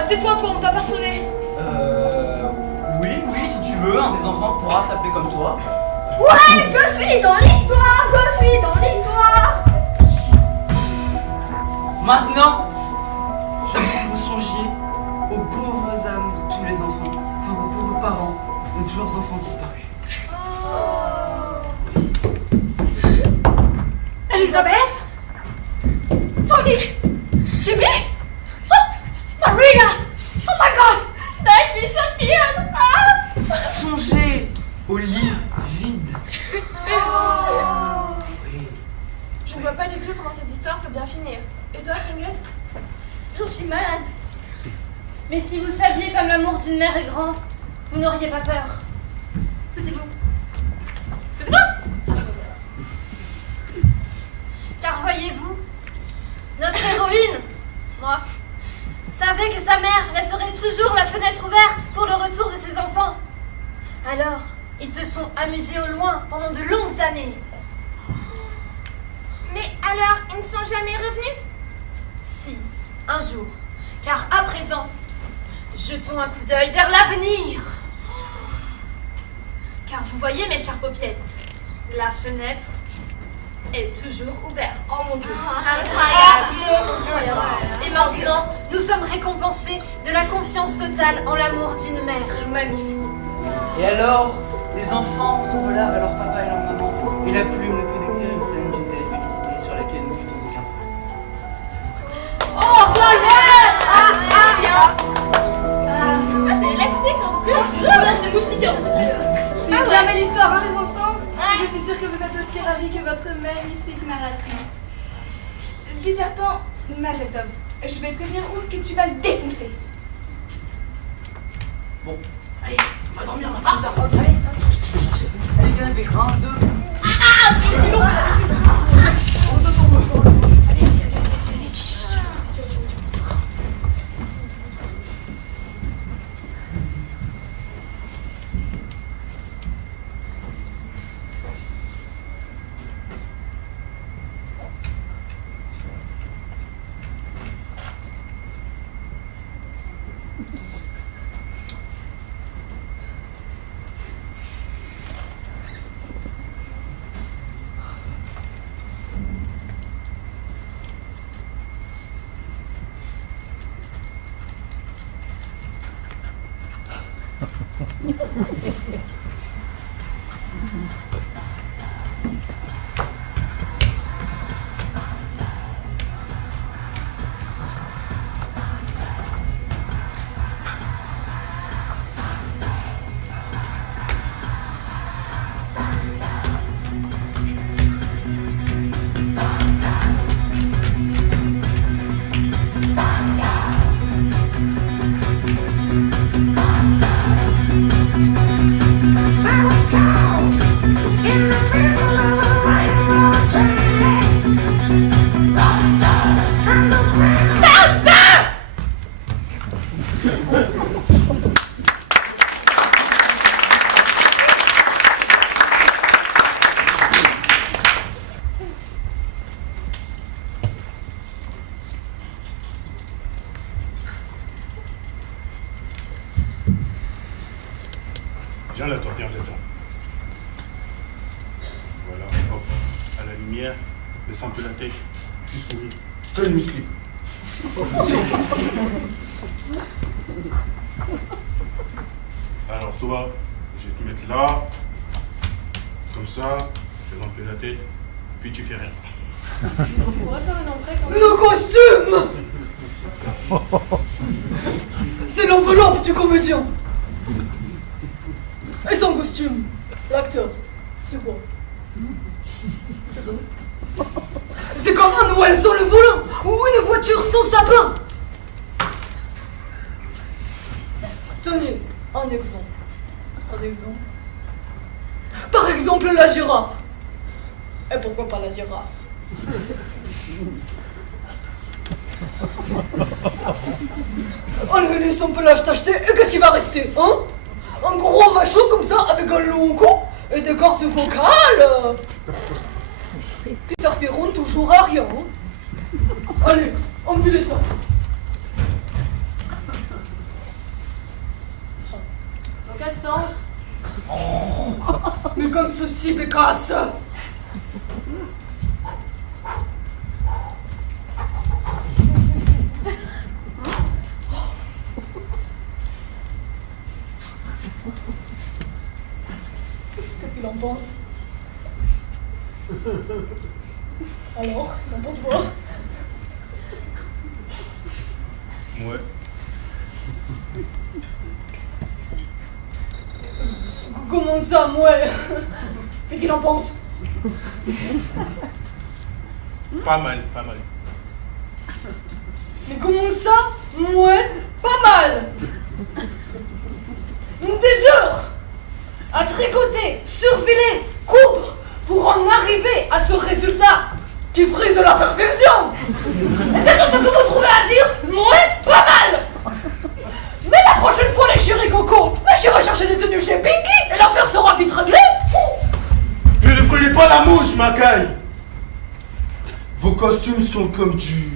Tais-toi, toi, on t'a pas sonné. Oui, si tu veux, un des enfants pourra s'appeler comme toi. Ouais, je suis dans l'histoire. Maintenant, je veux que vous songiez aux pauvres âmes de tous les enfants, enfin aux pauvres parents de tous leurs enfants disparus. Elisabeth, Tony, Jimmy, oh, Maria. Oh my God, they disappeared. Songez au lit vide. Je ne vois pas du tout comment cette histoire peut bien finir. Et toi, Pringles? J'en suis malade. Mais si vous saviez comme l'amour d'une mère est grand, vous n'auriez pas peur. Poussez-vous. Car voyez-vous, notre héroïne, moi, savait que sa mère laisserait toujours la fenêtre ouverte pour le retour de ses enfants. Alors, ils se sont amusés au loin pendant de longues années. Mais alors, ils ne sont jamais revenus? Si, un jour. Car à présent, jetons un coup d'œil vers l'avenir. Car vous voyez, mes chères paupiettes, la fenêtre est toujours ouverte. Oh mon Dieu. Incroyable. Et maintenant, nous sommes récompensés de la confiance totale en l'amour d'une mère. Magnifique. Et alors, les enfants s'envolèrent vers leur papa et leur maman, et la plume ne peut décrire une scène d'une telle félicité sur laquelle nous jetons aucun frein. Oh, violette. C'est élastique en plus. C'est moustiquaire. C'est bien belle histoire, hein, les enfants? Je suis sûre que vous êtes aussi ravis que votre magnifique narratrice. Peter Pan, Mazel Tov. Je vais prévenir Hulk que tu vas le défoncer. Bon, allez, on va dormir maintenant. Allez, canapé, 1, 2. C'est lourd. Viens là, toi, viens. Voilà, hop, à la lumière, laisse un peu la tête, tu souris, fais le musclé. Alors toi, je vais te mettre là, comme ça, lève un peu la tête, puis tu fais rien. On pourrait faire une entrée quand même. Le costume! C'est l'enveloppe du comédien. Et son costume, l'acteur, c'est quoi? C'est comme un Noël sans le volant ou une voiture sans sapin. Tenez, un exemple. Par exemple, la girafe. Et pourquoi pas la girafe? Enlevez son pelage tacheté et qu'est-ce qui va rester, hein? Un gros macho comme ça avec un long cou et des cordes vocales qui serviront toujours à rien. Hein? Allez, enfilez ça. Dans quel sens? Mais comme ceci, Bécasse. Qu'est-ce qu'il en pense? Alors, il en pense quoi? Ouais. Comment ça, moi? Qu'est-ce qu'il en pense? Pas mal. Mais comment ça, moi? Pas mal! Des heures à tricoter, surfiler, coudre pour en arriver à ce résultat qui frise la perfection! Et c'est tout ce que vous trouvez à dire? Moi, pas mal! Mais la prochaine fois, les chéris Coco, j'irai chercher des tenues chez Pinky et l'affaire sera vite réglée! Mais ne prenez pas la mouche, Macaille! Vos costumes sont comme du...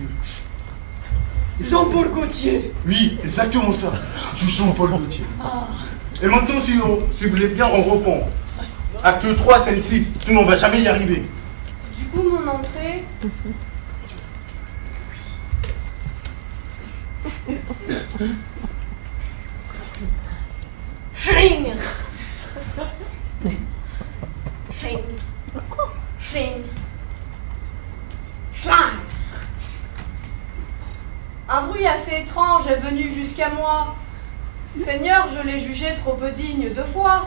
Jean-Paul Gaultier. Oui, exactement ça. Du Jean-Paul Gaultier. Ah. Et maintenant, si vous voulez bien, on reprend. Acte 3, scène 6, sinon on va jamais y arriver. Du coup, mon entrée... Schling! Schling! Schling! Schlang! Un bruit assez étrange est venu jusqu'à moi. Seigneur, je l'ai jugé trop peu digne de foi.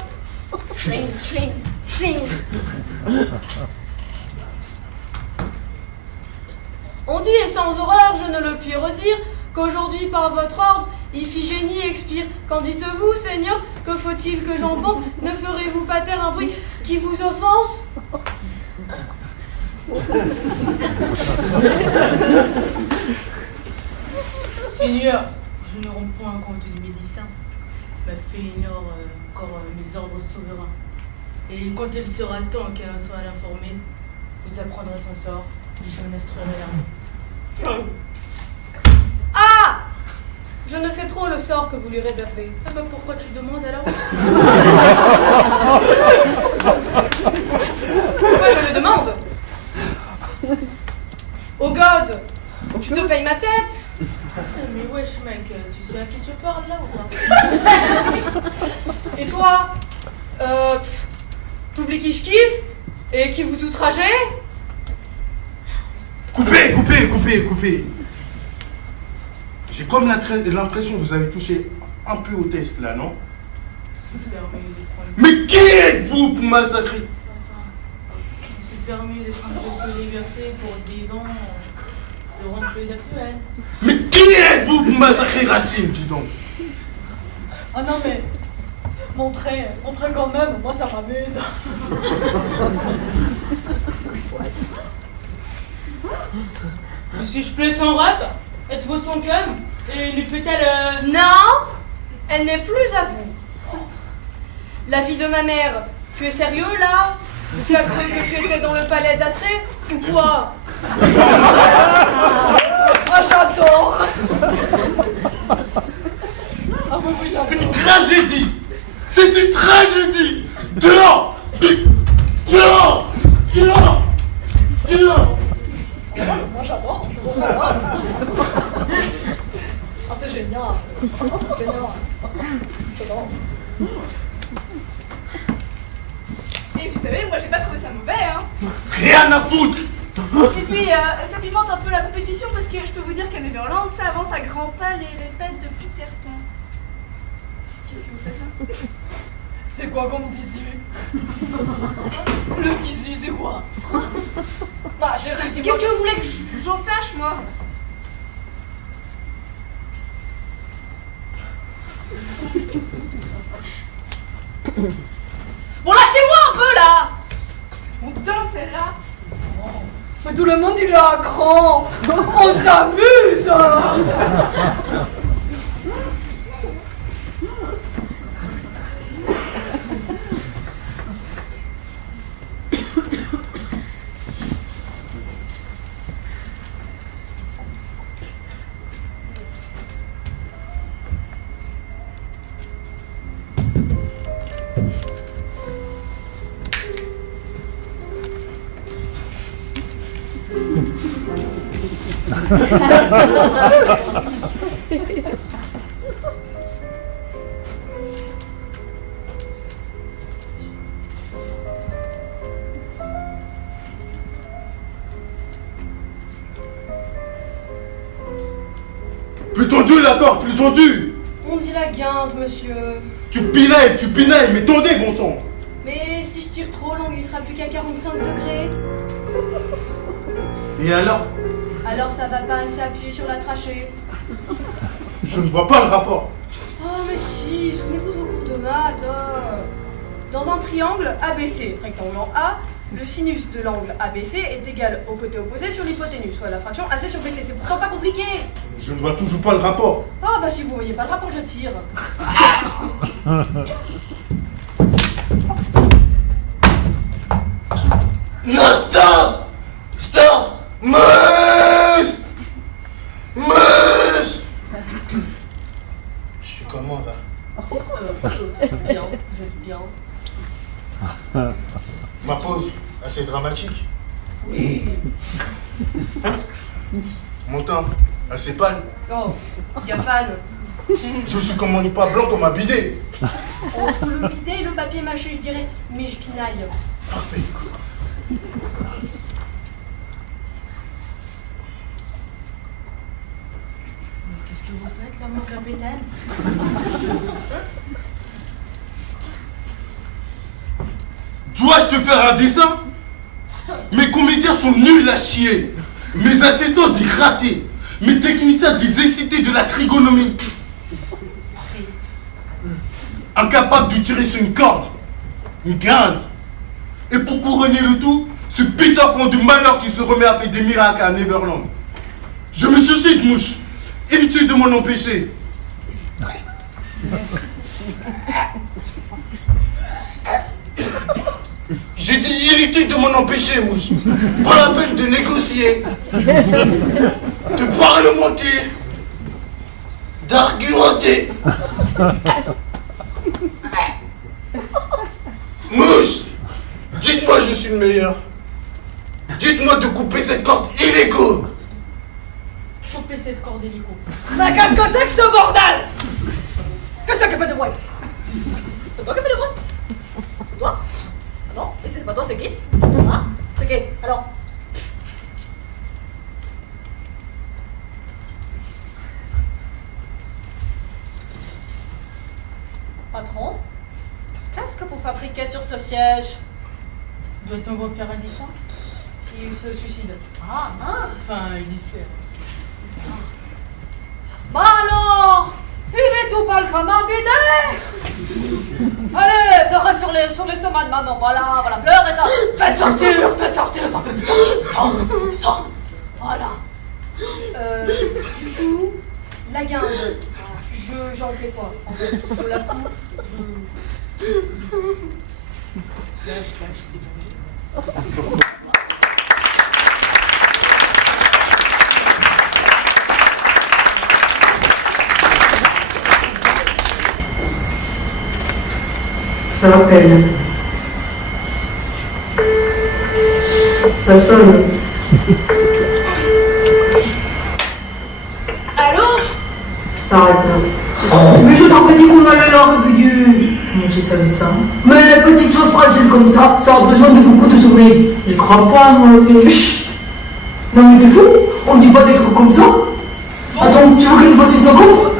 Schling! Schling! Schling! On dit, et sans horreur, je ne le puis redire, qu'aujourd'hui, par votre ordre, Iphigénie expire. Qu'en dites-vous, Seigneur? Que faut-il que j'en pense? Ne ferez-vous pas taire un bruit qui vous offense? Seigneur, je ne romps point un compte du médecin. Ma fée ignore encore mes ordres souverains. Et quand il sera temps qu'elle en soit informée, vous apprendrez son sort et je m'instruirai l'armée. Ah! Je ne sais trop le sort que vous lui réservez. Ah bah pourquoi tu demandes alors? Pourquoi je le demande? Oh God! Tu te payes ma tête! Mais wesh mec, tu sais à qui tu parles là ou pas? Et toi? T'oublies qui je kiffe? Et qui vous outragez? Coupez! J'ai comme l'impression que vous avez touché un peu au test là, non? Mais qui êtes-vous pour massacrer? Je me suis permis de prendre quelques libertés pour 10 ans de rendre plus actuel. Mais qui êtes-vous pour massacrer Racine, dis donc? Ah non mais, montrez quand même, moi ça m'amuse. Si je plais son rap, êtes-vous son cum? Et lui peut-elle... Non! Elle n'est plus à vous. La vie de ma mère, tu es sérieux là? Tu as cru que tu étais dans le palais d'Atrée ou quoi? Ah j'adore. Ah oui, j'adore. Une tragédie! C'est une tragédie. Dehors. Dehors. Dehors. Dehors. Moi j'adore, je vois pas. Ah c'est génial. Génial. J'adore. Et vous savez, moi j'ai pas trouvé ça mauvais, hein. Rien à foutre. Et puis, ça pimente un peu la compétition parce que je peux vous dire qu'à Neverland, ça avance à grands pas les répètes de Peter Pan. Qu'est-ce que vous faites là? C'est quoi comme tissu? Le tissu, c'est quoi? Bah, chérie, dis-moi. Qu'est-ce que vous voulez que j'en sache, moi? Bon, lâchez-moi un peu là! On danse celle-là! Mais tout le monde il est à cran. On s'amuse. Plus tendu la corde, plus tendu. On dit la guinde, monsieur. Tu pinailles, mais tendez, bon sang. Mais si je tire trop long, il sera plus qu'à 45 degrés. Et alors? Alors ça va pas assez appuyer sur la trachée. Je ne vois pas le rapport. Oh mais si, souvenez-vous de vos cours de maths. Dans un triangle ABC, rectangle en A, le sinus de l'angle ABC est égal au côté opposé sur l'hypoténuse, soit la fraction AC sur BC. C'est pourtant pas compliqué. Je ne vois toujours pas le rapport. Ah bah si vous voyez pas le rapport, je tire. Non, stop! Stop! Mouche! Mouche! Je suis comment là? Bien, vous êtes bien. Ma pause, assez dramatique. Oui. Mon teint, assez pâle. Oh, diaphane. Je suis comme un pas blanc comme un bidet. Entre le bidet et le papier mâché, je dirais, mais je pinaille. Parfait. Qu'est-ce que vous faites là, mon capitaine? Dois-je te faire un dessin? Mes comédiens sont nuls à chier. Mes assistants des ratés. Mes techniciens des excités de la trigonomie. Incapables de tirer sur une corde. Une guinde. Et pour couronner le tout, ce Peter Pan de malheur qui se remet à faire des miracles à Neverland. Je me suicide, mouche. Inutile de m'en empêcher. J'ai dit inutile de m'en empêcher, mouche. Pas la peine de négocier, de parlementer, d'argumenter. Mouche, dites-moi je suis le meilleur. Dites-moi de couper cette corde illico. Couper cette corde hélico. Mais qu'est-ce que c'est que ce bordel? Qu'est-ce que ça fait de bruit? C'est toi qui fais de bruit? C'est toi? Ah non, mais si c'est pas toi, c'est qui? Hein? C'est qui? Alors? Patron, qu'est-ce que vous fabriquez sur ce siège? Doit-on vous faire un dessin? Il se suicide. Ah, mince! Enfin, il y sert. Bah alors, il est tout pâle comme un bidet. Allez, pleurez sur l'estomac de maman, voilà, pleurez ça. Faites sortir, ça fait du bien. Ça, voilà. Du coup, la guinde, j'en fais quoi? En fait, je la coupe, Ça appelle. Ça sonne. Allô? Ça arrête là. Mais je t'avais dit qu'on allait la réveiller. Mais tu savais ça. Mais les petites choses fragiles comme ça a besoin de beaucoup de sommeil. Je crois pas, moi. Chut. Non mais t'es fou? On dit pas des trucs comme ça. Attends, tu veux qu'il me fasse une seconde?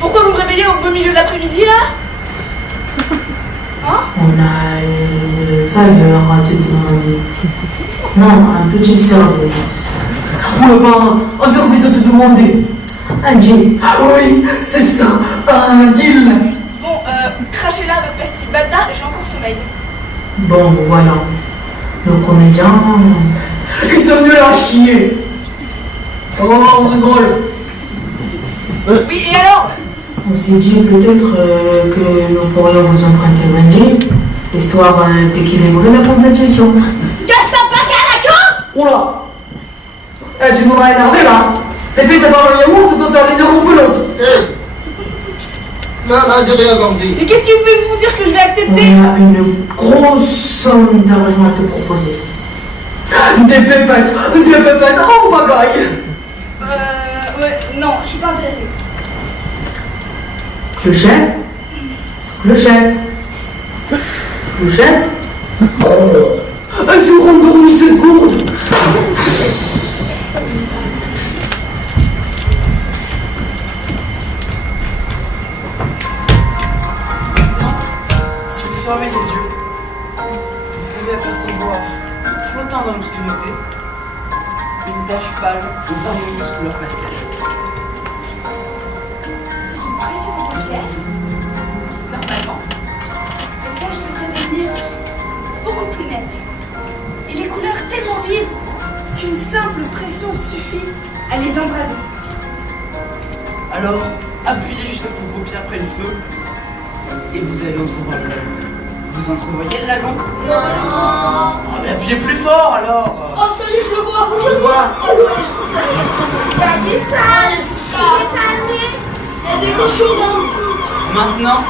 Pourquoi vous me réveillez au beau milieu de l'après-midi là? Hein? On a une faveur à te demander. Non, un petit service. Oui, enfin, un service à te demander. Un deal. Oui, c'est ça, un deal. Bon, crachez là votre pastille Balda, j'ai encore sommeil. Bon, voilà. Le comédien, ils sont nuls à chier. Oh, on rigole. Oui, et alors? On s'est dit peut-être que nous pourrions vous emprunter un deal, histoire d'équilibrer la compétition. Casse ta bague à la queue! Oula! Eh, tu nous l'as énervé là! Les filles, ça va revenir morte dans sa ligne rompelante! Là, j'ai rien compris. Mais qu'est-ce qui vous fait vous dire que je vais accepter? On a une grosse somme d'argent à te proposer. Des pépettes! Oh, bagaille! Ouais, non, je suis pas intéressée. Clochette? Clochette? Clochette? Oh, elle s'est rendormie cette gourde! Si vous fermez les yeux, vous pouvez apercevoir, flottant dans l'obscurité, une tache pâle aux harmonieuses couleurs pastel. Si je pressais mes paupières, normalement, les taches devraient devenir beaucoup plus nettes. Et les couleurs tellement vives qu'une simple pression suffit à les embraser. Alors, appuyez jusqu'à ce que vos paupières prennent feu et vous allez entrevoir le lagon. Vous entrevoyez le lagon? Non. Mais appuyez plus fort alors. Oh, ça y est, je le vois. Je le vois. Il y a du sale. Il y a des cochons dans le fond. Maintenant,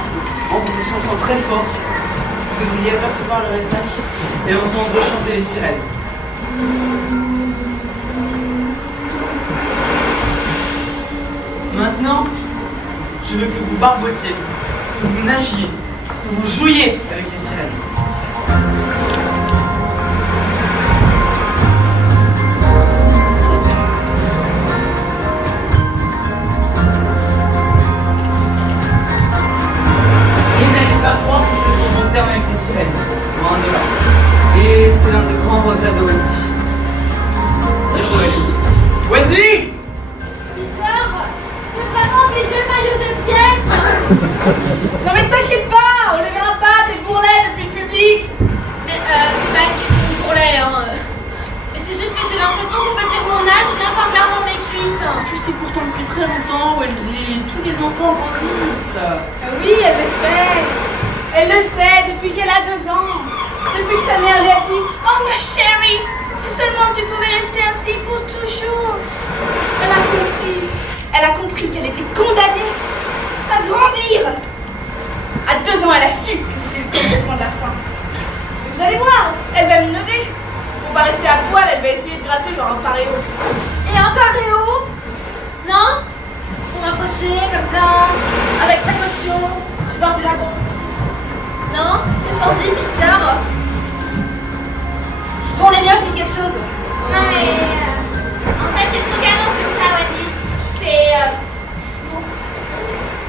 en vous concentrant très fort, vous devriez apercevoir le ressac et entendre chanter les sirènes. Maintenant, je veux que vous barbotiez, que vous nagiez, que vous jouiez avec les sirènes. Et n'allez pas croire que je suis en terme avec les sirènes, loin de là. Et c'est l'un des grands regrets de Wendy. C'est Wendy. Wendy! Peter, c'est vraiment obligé le maillot de pièce. Non mais t'inquiète pas, on les verra pas, des bourrelets depuis le public. Mais c'est pas une question de bourrelet, hein. Mais c'est juste que j'ai l'impression qu'on peut dire mon âge rien qu'en regardant mes cuisses. Tu sais pourtant depuis très longtemps, Wendy, tous les enfants grandissent. Oui, elle le sait. Elle le sait depuis qu'elle a 2 ans. Depuis que sa mère lui a dit « Oh ma chérie, si seulement tu pouvais rester ainsi pour toujours !» Elle a compris. Elle a compris qu'elle était condamnée à grandir. À 2 ans, elle a su que c'était le commencement de la fin. Et vous allez voir, elle va m'innover. On va rester à poil, elle va essayer de gratter genre un paréo. Et un paréo? Non? Pour m'approcher comme ça, avec précaution, du bord du lagon. Non? Qu'est-ce qu'on dit, Peter? Bon, les miens, je dis quelque chose. Non mais... en fait, c'est trop galant comme ça, Wendy. C'est...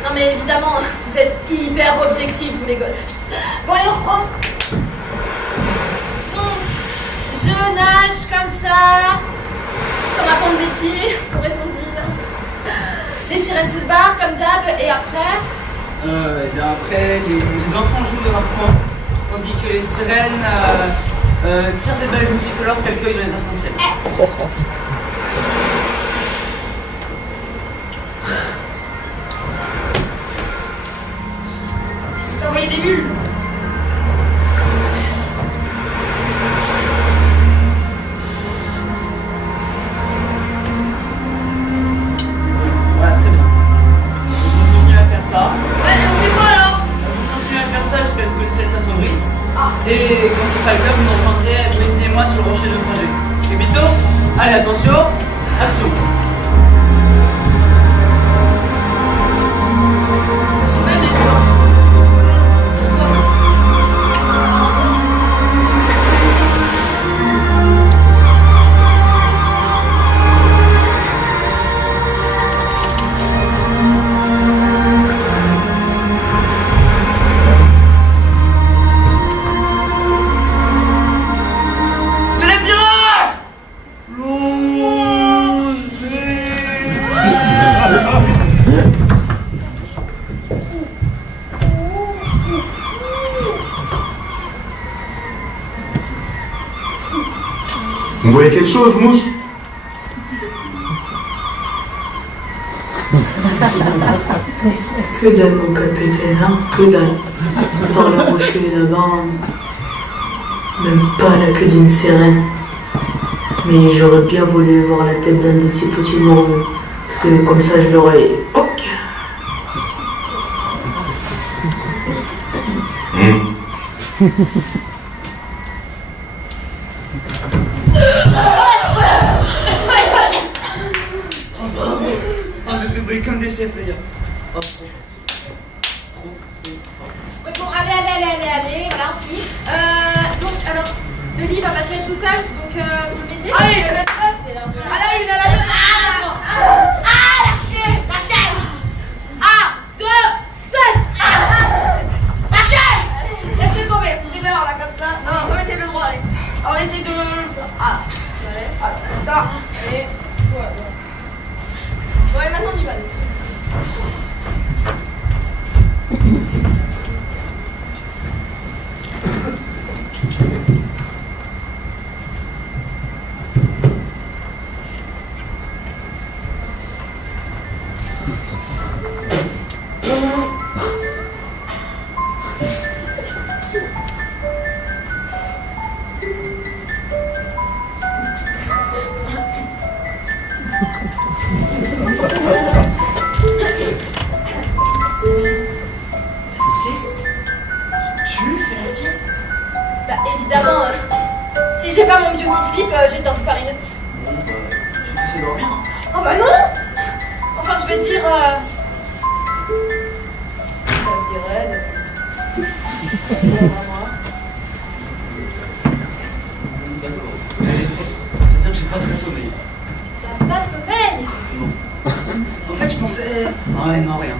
Non mais évidemment, vous êtes hyper objectifs, vous les gosses. Bon, allez, on reprend. Donc, je nage comme ça, sur la pointe des pieds, qu'aurait-on dit? Les sirènes se barrent comme d'hab, et après? Et bien après, les enfants jouent dans leur coin, tandis que les sirènes tirent des balles multicolores qu'elles cueillent dans les arcs-en-ciel. T'as envoyé des bulles. Voilà, très bien. Vous continuez à faire ça. Ouais, on fait quoi alors? Vous continuez à faire ça jusqu'à Allez, attention, action. Vous voyez quelque chose, mouche? Que dalle, mon capitaine, hein? Que dalle. Par la rocher là-bas, même pas la queue d'une sirène. Mais j'aurais bien voulu voir la tête d'un de ces petits morveux. Parce que comme ça, je l'aurais... Comme des chefs, les gars. Oh. Ouais, bon, allez, voilà, on finit. Donc, alors, le lit va pas se mettre tout seul, donc vous le mettez. Allez, je vais mettre pas, c'est là. Allez, lâchez. 1, 2, 7. Lâchez. Laissez tomber, vous y là, comme ça. Non, remettez le droit, allez. Alors, essayez de... Ah, allez, ça. Et... Ouais. Bon, allez, maintenant, on y va. Évidemment, si j'ai pas mon beauty slip, j'ai le temps tout farineux. Bon, je vais essayer de dormir. Oh bah non. Enfin, je veux dire... Ça me dirait... D'accord. Je veux dire que j'ai pas très sommeil. T'as pas sommeil? Non. En fait, je pensais... Ouais, non, rien.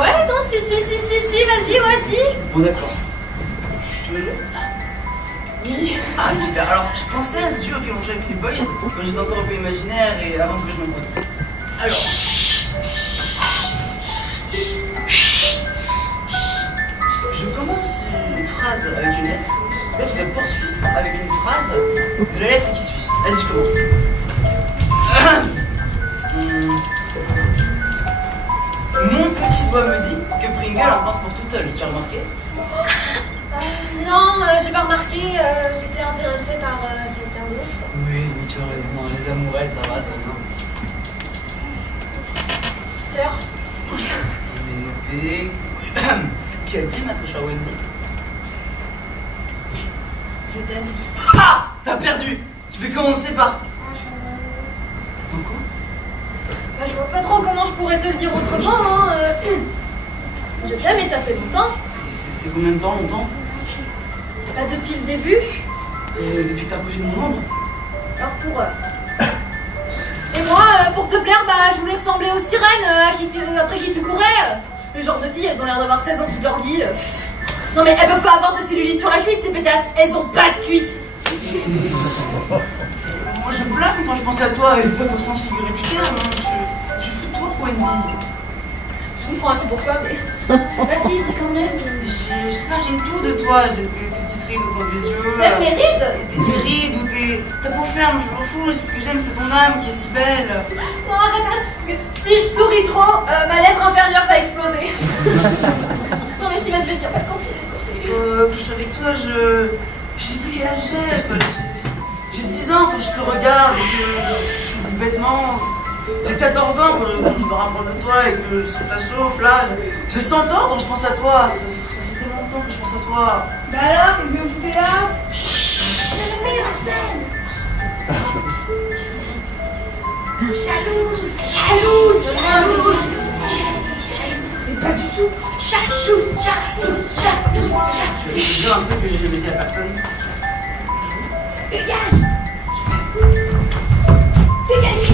Ouais, non, si, vas-y, ouais, dis. Bon, d'accord. Tu veux jouer? Oui. Ah, super. Alors, je pensais à ce jeu auquel on jouait avec les boys quand j'étais encore un peu imaginaire et avant que je me brosse. Alors... Je commence une phrase avec une lettre. Peut-être je la poursuis avec une phrase de la lettre qui suit. Vas-y, je commence. Mon petit doigt me dit que Pringle en pense pour Tootles, tu as remarqué? Non, j'ai pas remarqué, j'étais intéressée par quelqu'un d'autre. Oui, tu as raison, les amourettes, ça va, ça vient. Peter. Je vais noter. Qui a dit, ma très chère Wendy? Je t'aime. Ah! T'as perdu! Je vais commencer par... Attends quoi? Bah, je vois pas trop comment je pourrais te le dire autrement, hein. Je t'aime et ça fait longtemps. C'est combien de temps, longtemps? Bah, depuis le début. Depuis que t'as reconnu mon ombre? Alors pour... Et moi, pour te plaire, bah, je voulais ressembler aux sirènes après qui tu courais. Le genre de filles, elles ont l'air d'avoir 16 ans toute leur vie. Non mais elles peuvent pas avoir de cellulite sur la cuisse, ces pétasses. Elles ont pas de cuisse. Moi je blague quand je pense à toi, et pas au sens figuré du terme. Je fous de toi, Wendy. Je comprends assez pourquoi, mais... Vas-y, dis quand même. Je sais pas, j'aime tout de toi. J'aime tes petites rides au coin des yeux. T'aimes mes rides? Tes rides ou ta peau ferme, je m'en fous. Ce que j'aime, c'est ton âme qui est si belle. Non, arrête, parce que si je souris trop, ma lèvre inférieure va exploser. Non mais si, vas-y, bien, continue. Quand je suis avec toi, je sais plus quel âge j'ai. J'ai 10 ans quand je te regarde et que je suis bêtement... J'ai 14 ans quand je me rapproche de toi et que je sens que ça chauffe là. J'ai 100 ans quand je pense à toi. Ça fait tellement longtemps que je pense à toi. Bah alors, qu'est-ce que vous foutez là? C'est la meilleure scène. Jalouse. Jalouse. Jalouse. C'est pas du tout. Jalouse. Jalouse. Jalouse. Tu veux dire un truc que j'ai baisé à personne? Dégage. Dégage.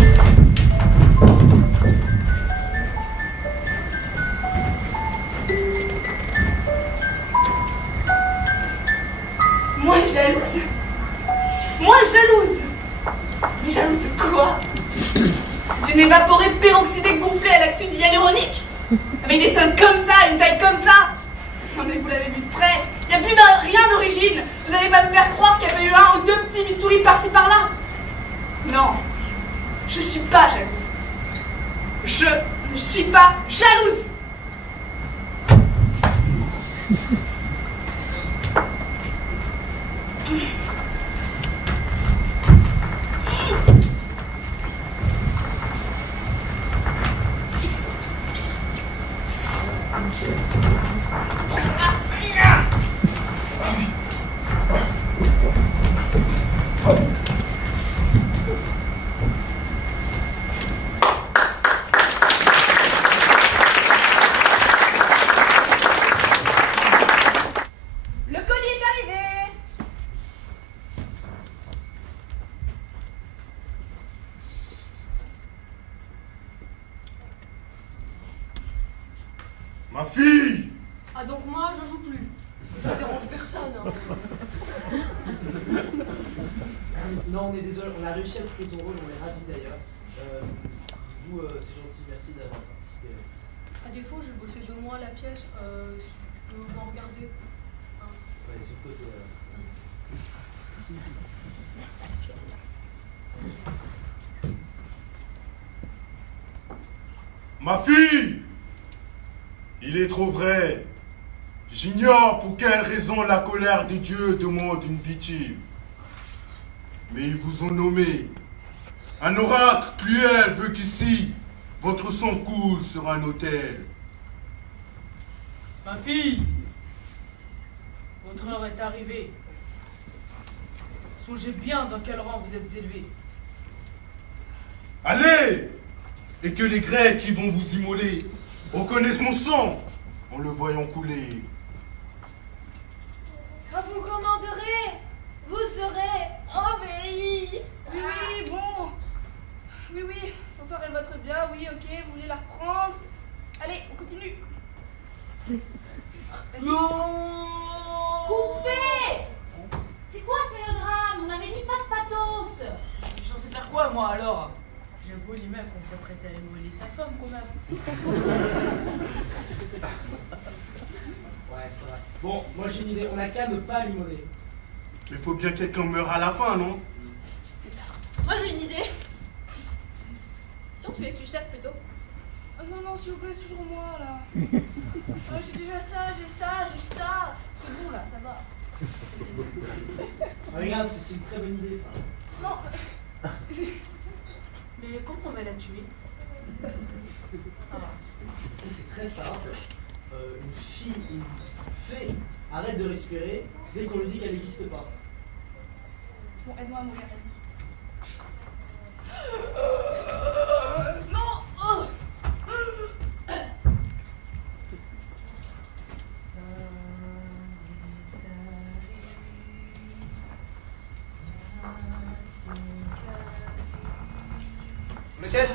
Moi jalouse. Moi jalouse. Mais jalouse de quoi? D'une évaporée peroxydée gonflée à l'action hyaluronique? Avec des seins comme ça, une taille comme ça? Non mais vous l'avez vu de près, il n'y a plus rien d'origine. Vous n'allez pas me faire croire qu'il y a eu un ou deux petits bistouris par-ci par-là. Non, je suis pas jalouse. Je ne suis pas jalouse. Le colis est arrivé. Ma fille! Ah donc moi je joue plus. Ça dérange personne. Hein. Non, on est désolé, on a réussi à couper ton rôle, on est ravis d'ailleurs. Vous, c'est gentil, merci d'avoir participé. À défaut, j'ai bossé 2 mois la pièce. Je peux m'en regarder. Hein. Ouais, c'est le côté. Ma fille! Il est trop vrai. J'ignore pour quelle raison la colère des dieux demande une victime. Mais ils vous ont nommé. Un oracle cruel veut qu'ici, votre sang coule sur un autel. Ma fille, votre heure est arrivée. Songez bien dans quel rang vous êtes élevés. Allez! Et que les Grecs qui vont vous immoler reconnaissent mon sang en le voyant couler. Quand vous commanderez, vous serez obéis. Oui, oui, bon. Oui, oui, ce soir est votre bien, oui, ok, vous voulez la reprendre? Allez, on continue. Coupez! C'est quoi ce mélodrame? On n'avait dit pas de pathos. Je suis censé faire quoi, moi, alors? J'avoue, lui-même qu'on s'apprête à émouler sa femme, quand même. Ouais, c'est vrai. Bon, moi j'ai une idée, on n'a qu'à ne pas l'immoler. Il faut bien que quelqu'un meure à la fin, non? Moi j'ai une idée. Si on tuait Cluchette plutôt. Oh non, non, s'il vous plaît, c'est toujours moi, là. J'ai déjà ça, j'ai ça, j'ai ça. C'est bon, là, ça va. Ah, regarde, c'est une très bonne idée, ça. Non. Mais comment on va la tuer? Ça, c'est très simple. Une fille, une fée, arrête de respirer dès qu'on lui dit qu'elle n'existe pas. Bon, aide-moi à mourir, vas-y. Non. Oh. Lucien?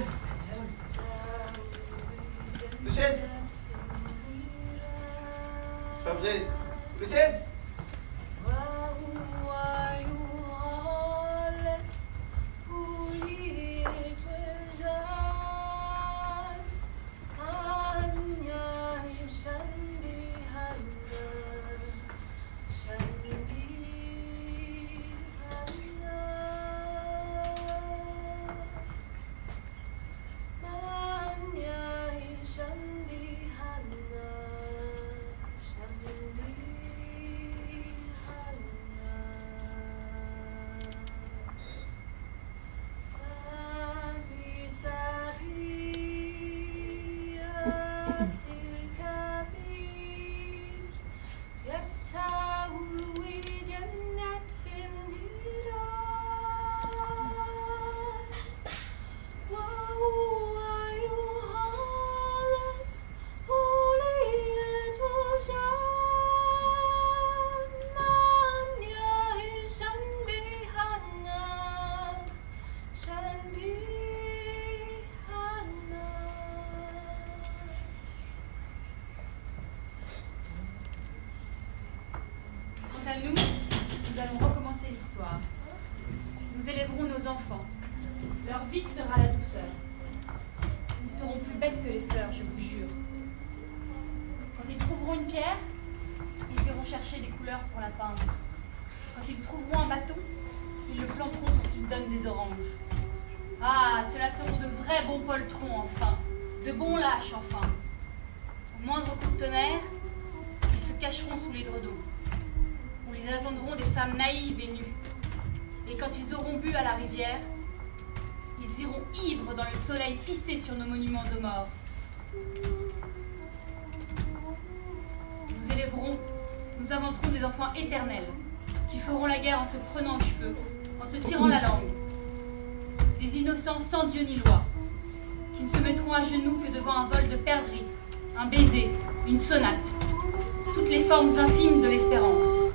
Lucien? C'est pas vrai. Lucien? enfants. Leur vie sera la douceur. Ils seront plus bêtes que les fleurs, je vous jure. Quand ils trouveront une pierre, ils iront chercher des couleurs pour la peindre. Quand ils trouveront un bâton, ils le planteront pour qu'il donne des oranges. Ah, ceux-là seront de vrais bons poltrons, enfin. De bons lâches, enfin. Au moindre coup de tonnerre, ils se cacheront sous l'édredon. On les attendront des femmes naïves et nues. Et quand ils auront bu à la rivière, ils iront ivres dans le soleil pisser sur nos monuments aux morts. Nous élèverons, nous inventerons des enfants éternels, qui feront la guerre en se prenant aux cheveux, en se tirant la langue. Des innocents sans Dieu ni loi, qui ne se mettront à genoux que devant un vol de perdrix, un baiser, une sonate, toutes les formes infimes de l'espérance.